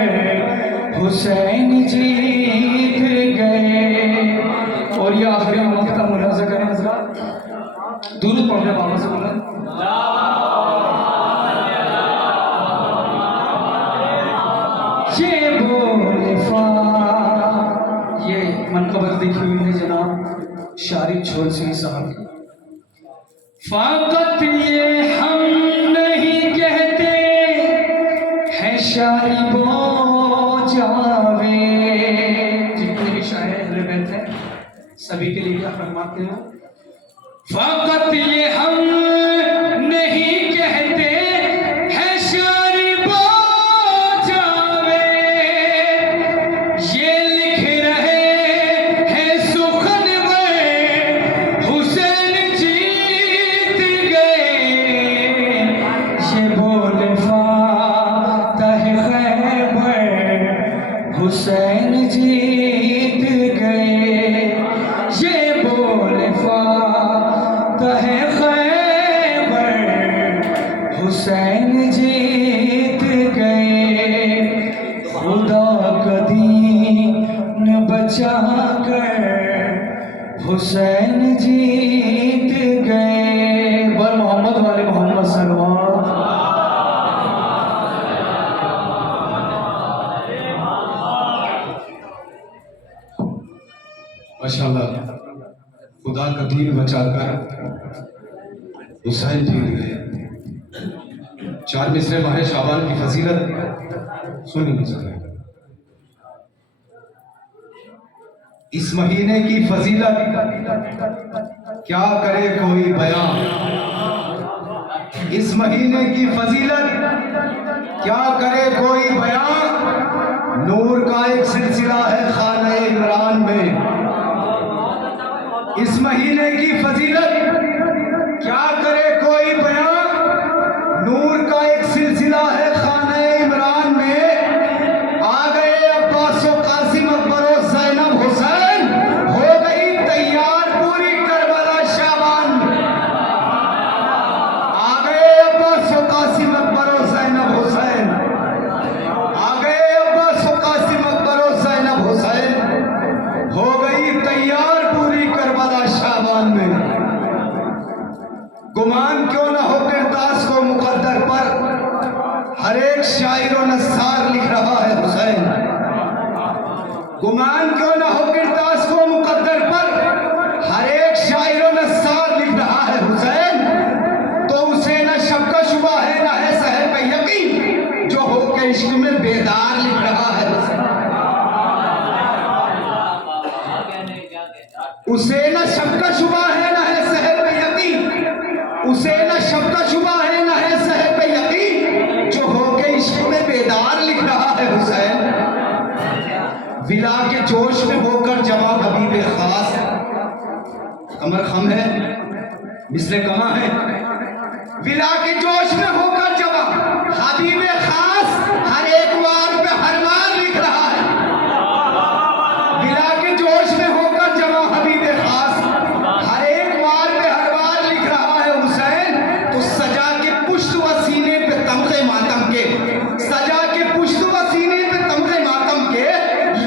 हुसैन जीत गए। और ये आखिरी वक्त का मुलाज़ा करें हज़रात। दुरूद पढ़ रहे बाबा से बोला ये बोल ये मनकबत लिखी हुई है जनाब शारिक छोर सिंह साहब की। फ़कत ये हम नहीं कहते हैं शायरी बो जावे। जितने भी शायर अहले बैत हैं सभी के लिए क्या फरमाते हैं? फ़कत ये हम नहीं कहते हैं शायरी बो जावे। ये लिख रहे हैं सुखनवर हुसैन जीत गए। ये बोल फातह खैबर हुसैन जीत गए। ये बोल फातह खैबर हुसैन जीत गए। खुदा का दीन बचा कर हुसैन जीत गए। बर मोहम्मद वाले मोहम्मद सल्लल्लाहु माशाल्लाह खुदा का दीन बचाकर हुसैन जीत गए। चार मिसरे माह शाबान की फजीलत सुनी मुझे। इस महीने की फजीलत क्या करे कोई बयान। इस महीने की फजीलत क्या करे कोई बयान। नूर का एक सिलसिला है खाने इमरान में। इस महीने की फजीलत क्या करे कोई बयान। नूर का एक सिलसिला है खाने इमरान में। आ गए अब्बास व कासिम अकबर व ज़ैनब हुसैन, हो गई उसे न शक का शुबा है न है सहर पे यकीन, उसे न शक का शुबा है न है सहर पे यकीन, जो होके इश्क में बेदार लिख रहा है हुसैन। विला के जोश में होकर जमा हबीब खास, कमर खम है मिसले कमा है, विला के जोश में होकर जमा हबीब खास, हर एक वार पे हर वार लिख रहा है। विला के जोश में होकर जमा हबीब खास, हर एक वार पे हर वार लिख रहा है हुसैन। तो सजा के पुश्त व सीने पे तमगे मातम के, सजा के पुश्त व सीने पे तमगे मातम के,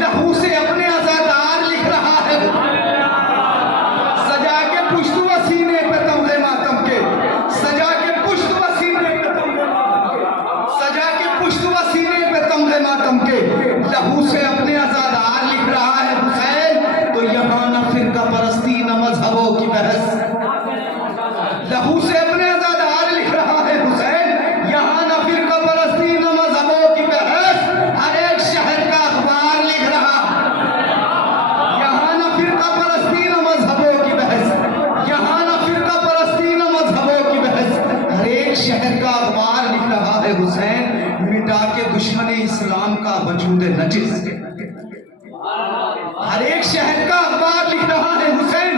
लहू से अपने अज़ादार लिख रहा है। सजा के पुश्त व सीने पे तमगे मातम के, सजा के पुश्त व सीने पे तमगे मातम के, सजा के पुश्त व सीने पे तमगे मातम के, लहू से अपने अज़ादार लिख रहा है हुसैन। तो यहाँ न फिरका परस्ती न मजहबों की बहस, लहू से अपने अज़ादार लिख रहा है हुसैन। यहाँ न फिरका परस्ती न मजहबों की बहस, हर एक शहर का अखबार लिख रहा। यहाँ न फिरका परस्ती न मजहबों की बहस, यहाँ न फिरका परस्ती न मजहबों की बहस, हर एक शहर का अखबार लिख रहा है हुसैन। मिटा के दुश्मन इस्लाम का वजूद नजिस, हर एक शहर का अखबार लिख रहा है हुसैन।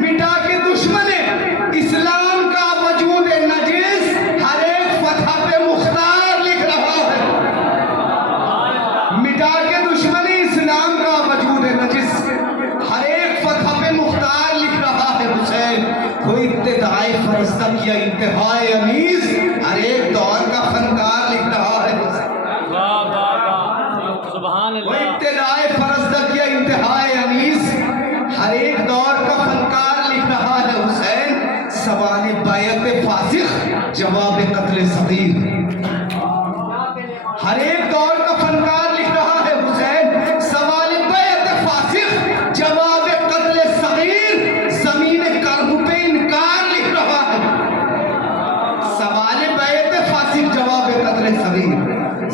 मिटा के दुश्मन इस्लाम का वजूद नजिस, हर एक फतह पे मुख्तार लिख रहा है। मिटा के दुश्मन इस्लाम का वजूद नजिस, हर एक फतह पे मुख्तार लिख रहा है हुसैन। कोई इब्तिदाए फरस्तक या इंतहाए अनीस, हर एक दौर का फनकार लिख रहा है हुसैन। वो इब्तिदाए फरस्तक या इंतहाए अनीस, हर एक दौर का फनकार लिख रहा है हुसैन। सवाल बैत फासिक जवाब कत्ल सगीर, हर एक दौर का फनकार लिख रहा है हुसैन। सवाल बैत फासिक जवाब कत्ल सगीर, जमीन कर्ब पे इनकार लिख रहा है। सवाल बैत फासिक जवाब कत्ल सगीर,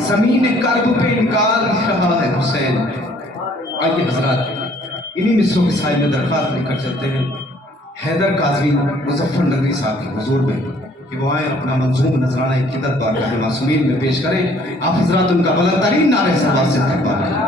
जमीन कर्ब पे इनकार लिख रहा है हुसैन। आइए हजरात, इन्हीं मिसरों के साए में दरख्वास्त लेकर चलते हैं हैदर काज़मी मुजफ्फर नगरी साहब के हुजूर में कि वो आए अपना मंजूम नजराना इक्किदत बारगाह मासूमीन में पेश करें। आप हजरात उनका बुलंद तरीन नारे सलवात से इस्तकबाल करें।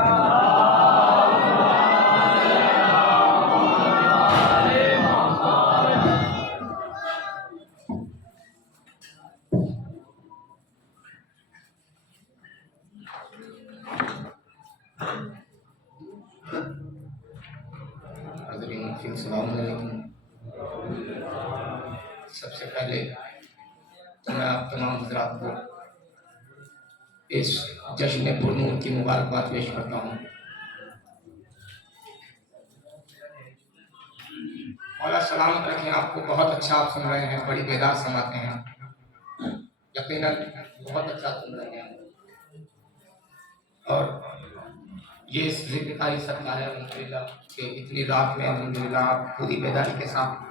सबसे पहले तो मैं आप तमाम हज़रात को इस जश्न पुरनूर की मुबारकबाद पेश करता हूँ। मौला सलामत रखें आपको। बहुत अच्छा आप सुन रहे हैं, बड़ी बेदार समाते हैं, यकीनन बहुत अच्छा सुन रहे हैं। और ये इस जिक्र का ही सदका है अल्हम्दुलिल्लाह कि इतनी रात में अल्हम्दुलिल्लाह आप पूरी बेदारी के साथ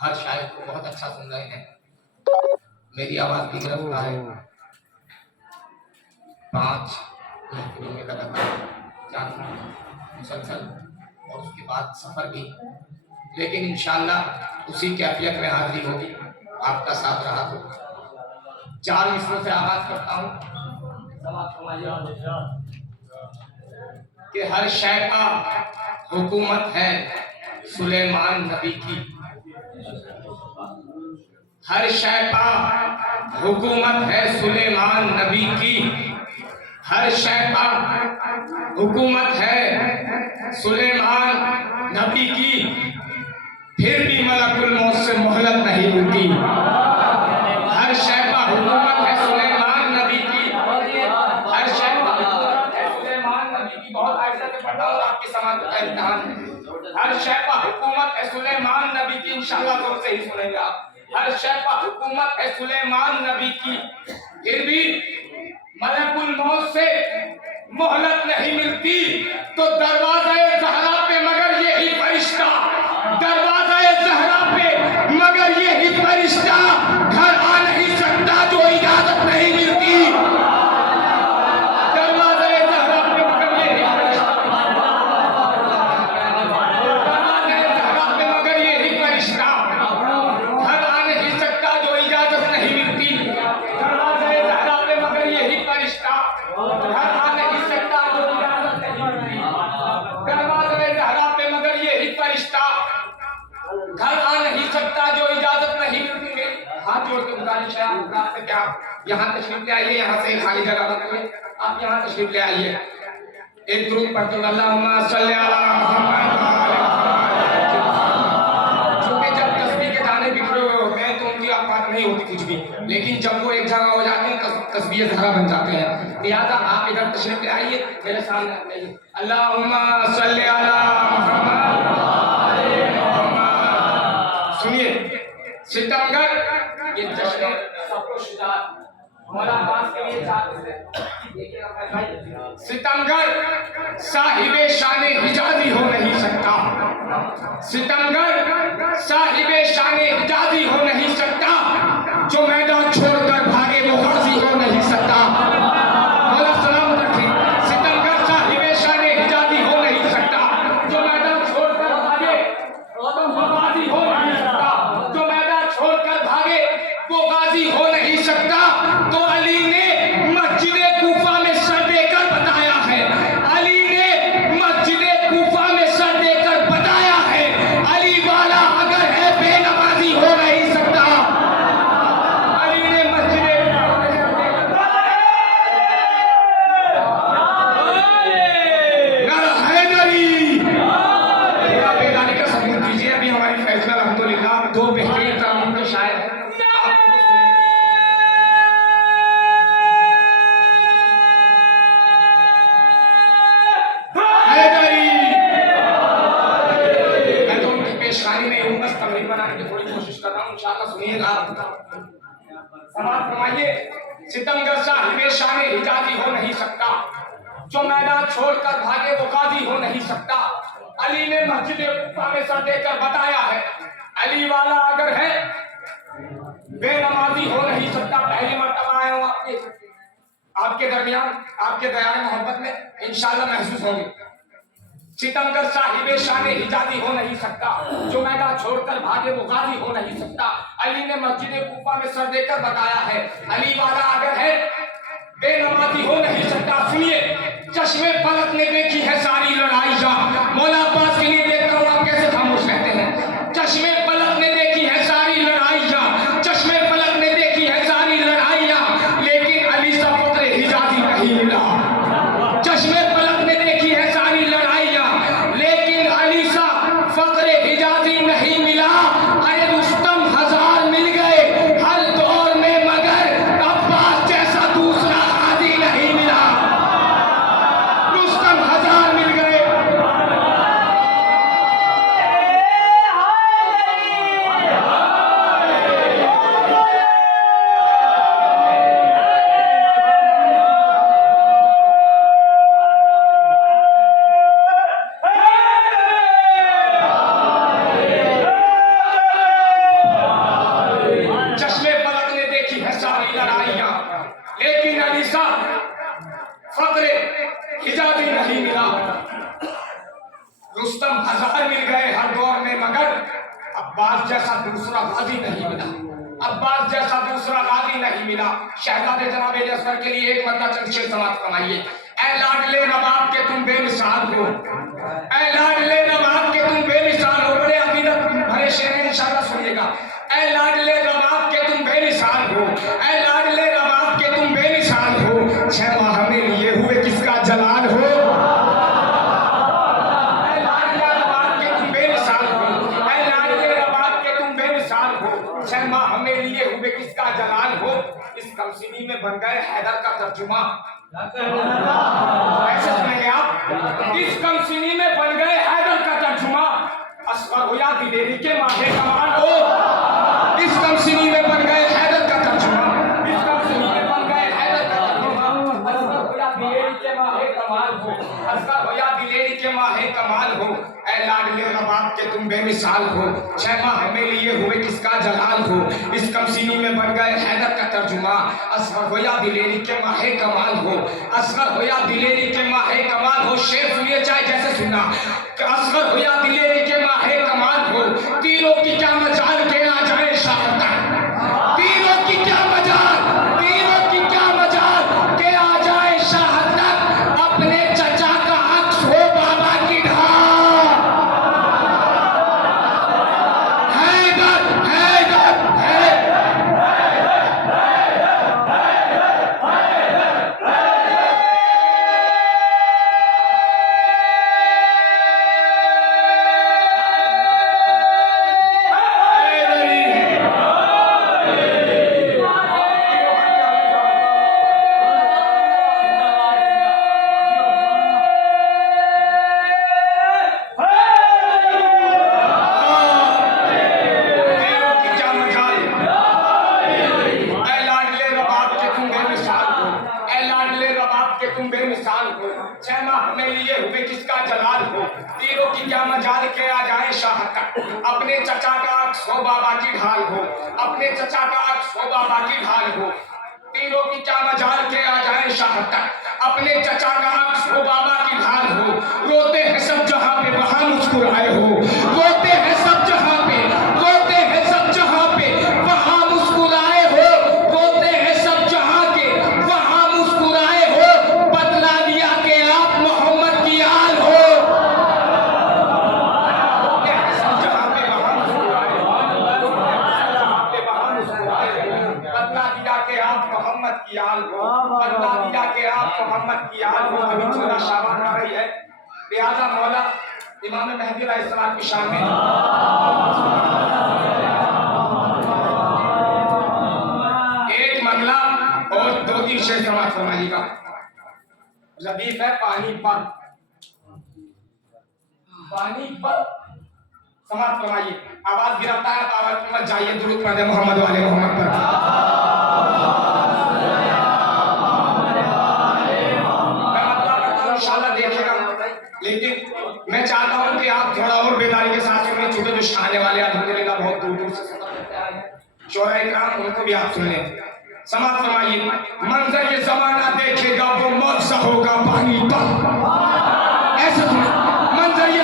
हर शायर को बहुत अच्छा सुन रहे हैं। मेरी आवाज़ भी गिरफ्तार है, 5 महफिलों में लगातार जाना मुसलसल और उसके बाद सफ़र भी, लेकिन इंशाअल्लाह उसी कैफियत में हाजिरी होगी। आपका साथ रहा तो 4 मिसरों से आगाज़ करता हूँ। कि हर शय का हुकूमत है सुलेमान नबी की, हर शय का हुकूमत है सुलेमान नबी की, हर शय का हुकूमत है सुलेमान नबी की, फिर भी मलकुल मौत से मोहलत नहीं मिलती। हर शय का हुकूमत है सुलेमान नबी की, हर शय का हुकूमत है सुलेमान नबी की। बहुत आहिस्ता से पढ़ा और आपकी समाज का इम्तिहान है। हर शय का हुकूमत है सुलेमान नबी की, इंशाअल्लाह जोर से ही सुनेंगे आप। हर शय का हुकूमत है सुलेमान नबी की, फिर भी मलकुल मौत से मोहलत नहीं मिलती। तो दरवाज़े ज़हरा पे मगर यही फरिश्ता, दरवाज़े ज़हरा पे मगर यही फरिश्ता घर आ नहीं सकता जो इजाज़त नहीं मिलती। दरवाज़े ज़हरा पे मगर यही फरिश्ता, दरवाज़े ज़हरा पे घर आ नहीं सकता जो इजाजत नहीं मिलती मेरी। हाथ जोड़ के गुजारिश है आपसे क्या यहाँ तशरीफ ले आइए, यहाँ से खाली जगह मत हुए, आप यहाँ तशरीफ ले आइए। एक दुरूद पढ़ते हो अल्लाहुम्मा सल्ली अला मुहम्मद। क्योंकि जब तस्बीह के दाने बिखरे हुए होते हैं तो उनकी औकात नहीं होती कुछ भी, लेकिन जब वो एक जगह हो जाते हैं तस्बीह ज़हरा बन जाते हैं। लिहाजा आप इधर तशरीफ ले आइए, मेरे सामने आइए। अल्लाहुम्मा सल्ली अला मुहम्मद। सुनिए, सितमगर ये जश्न सबको शुजात हमारा पास के लिए सितमगर साहिबे शान हिजाजी हो नहीं सकता। सितमगर साहिबे शान हिजाजी हो नहीं सकता। जो मैदान छोड़कर भागे वो गाजी हो नहीं सकता। मौला सलामत रखे। सितमगर साहिबे शान हिजाजी हो नहीं सकता। जो मैदान छोड़कर भागे वो गाजी हो नहीं सकता। जो मैदान छोड़कर भागे वो गाजी हो नहीं सकता। तो अली ने मस्जिद कूफा में सर देकर बताया है। अली ने मस्जिद कूफा में सर देकर बताया है, अली वाला अगर है बेनमाजी हो नहीं सकता। अली ने मस्जिद हैदरी पूरा बेदानी का सबूत दीजिए। अभी हमारी फैसला अल्हम्दुलिल्लाह दो बेहतरीन तरानूम के शायर हैं। बनाने की थोड़ी कोशिश कर रहा हूँ, इंशाअल्लाह सुनिएगा। समाज फरमाइए, सितमगर साहिबे शान हिजाजी हो नहीं सकता। जो मैदान छोड़कर भागे वो गाजी हो नहीं सकता। अली ने मस्जिद कूफा में सर देकर बताया है, अली वाला अगर है बेनमाजी हो नहीं सकता। पहली मर्तबा आया हूँ आपके दरमियान, आपके दयान मोहब्बत में इंशाअल्लाह महसूस होंगे। सितमगर साहिबे शान हिजाजी हो नहीं सकता। जो मैदान छोड़कर भागे वो गाजी हो नहीं सकता। अली ने मस्जिद कूफा में सर देकर बताया है, अली वाला अगर है बेनमाजी हो नहीं सकता। सुनिए, चश्मे पलक ने देखी है सारी लड़ाइयाँ। मौला अब्बास के लिए देखता हूँ आप कैसे खामोश रहते हैं। चश्मे पलक ने देखी है सारी लड़ाइयाँ। चश्मे पलक ने देखी है सारी लड़ाइयाँ, लेकिन अली सा फक्र हिजाजी नहीं मिला। चश्मे पलक ने देखी है सारी लड़ाइयाँ, लेकिन अली सा फक्र हिजाजी नहीं मिला। अरे रुस्तम हजार मिल गए हर दौर में, मगर अब्बास जैसा दूसरा गाजी नहीं मिला। रुस्तम हजार मिल गए। चश्मे पलक ने देखी है सारी लड़ाइयाँ, लेकिन अली सा फक्र हिजाजी नहीं मिला। रुस्तम हजार मिल गए हर दौर में, मगर अब्बास जैसा दूसरा गाजी नहीं मिला। अब्बास जैसा दूसरा गाजी नहीं मिला। शहजादे जनाबे जसर के लिए एक मरना चंद शेर समाप्त फरमाइए। ऐ लाडले नवाब के तुम बेमिसाल हो, ऐ लाडले नवाब के तुम बेमिसाल हो। बड़े अकीदत भरे शेर हैं, इंशाअल्लाह सुनिएगा। ऐ लाडले नवाब के तुम बेमिसाल हो, ऐ लाडले नवाब के तुम बेमिसाल हो। 6 माह में लिए हुए किसका जलाल हो। ऐ लाडले नवाब के तुम बेमिसाल हो, ऐ लाडले नवाब के तुम बेमिसाल हो। 6 माह में लिए हुए किसका जलाल हो। इस कमसिनी में बन गए हैदर का तर्जुमा। ऐसे सुनेंगे आप, इस कमसिनी में बन गए हैदर का तर्जुमा। असगर हो या दिलेरी के माहे कमाल हो। इस कमसिनी में बन गए हैदर का तर्जुमा। इस कमसिनी में बन गए हैदर का तर्जुमा। असगर हो या दिलेरी के माहे कमाल हो। असगर हो या दिलेरी के माहे कमाल हो। ऐ लाडले नवाब के तुम बेमिसाल हो। 6 माह में लिए हुए किसका जलाल हो। इस कमसिनी में बन गए हैदर का तर्जुमा। असगर हो या दिलेरी के माहे कमाल हो। असगर हो या दिलेरी के माहे कमाल हो। शेर सुनिए चाहे जैसे सुनना। असगर हो या दिलेरी के माहे कमाल हो। तीरों की क्या मजाल के आ जाए शाह तक। तीरों की क्या मजाल, तीरों की क्या मजाल के आ जाए शाह तक। अपने चचा का अक्स हो बाबा की ढाल। अपने चचा का अक्स हो बाबा की ढाल हो, अपने चचा का अक्स हो बाबा की ढाल हो, तीनों की क्या मजाल के आ जाए शाह तक। अपने चचा का अक्स हो बाबा की ढाल हो, रोते हैं सब जहां पे वहां मुस्कुराए हो, रोते हैं सब जहां पे, रोते हैं सब जहां पे वहां मुस्कुराए हो, रोते हैं सब जहां के वहां मुस्कुराए हो, बदला दिया के आप मोहम्मद की आल हो। सब जहां पे वहां मुस्कुराए हो, वहां मुस्कुराए हो, बदला दिया के आप मोहम्मद की आल हो, बदला दिया के आप मोहम्मद की आल हो। अभी 14 शाबान आ रही है, लिहाजा मौला इमाम मेहदी अलैहिस्सलाम की शान में एक मंगला और 2-3 शेर समाप्त फरमाइएगा। लतीफ है पानी पर समाप्त फरमाइए। आवाज गिरफ्तार है, आवाज मत जाइए, दुरूद पढ़े मोहम्मद वाले मोहम्मद पर। मैं मतलब करता हूं इंशाल्लाह देखिएगा, लेकिन मैं चाहता हूं कि आप थोड़ा और बेदारी के साथ सुनिए, चूंकि जो आने वाले अल्हम्दुलिल्लाह बहुत दूर दूर से सफर करते आए हैं शोरा इकराम, उनको भी आप सुन लें। समाप्त फरमाइए। मंजर ये जमाना देखेगा वो मौत सा होगा पानी पर, ऐसा सुनिए। मंजर ये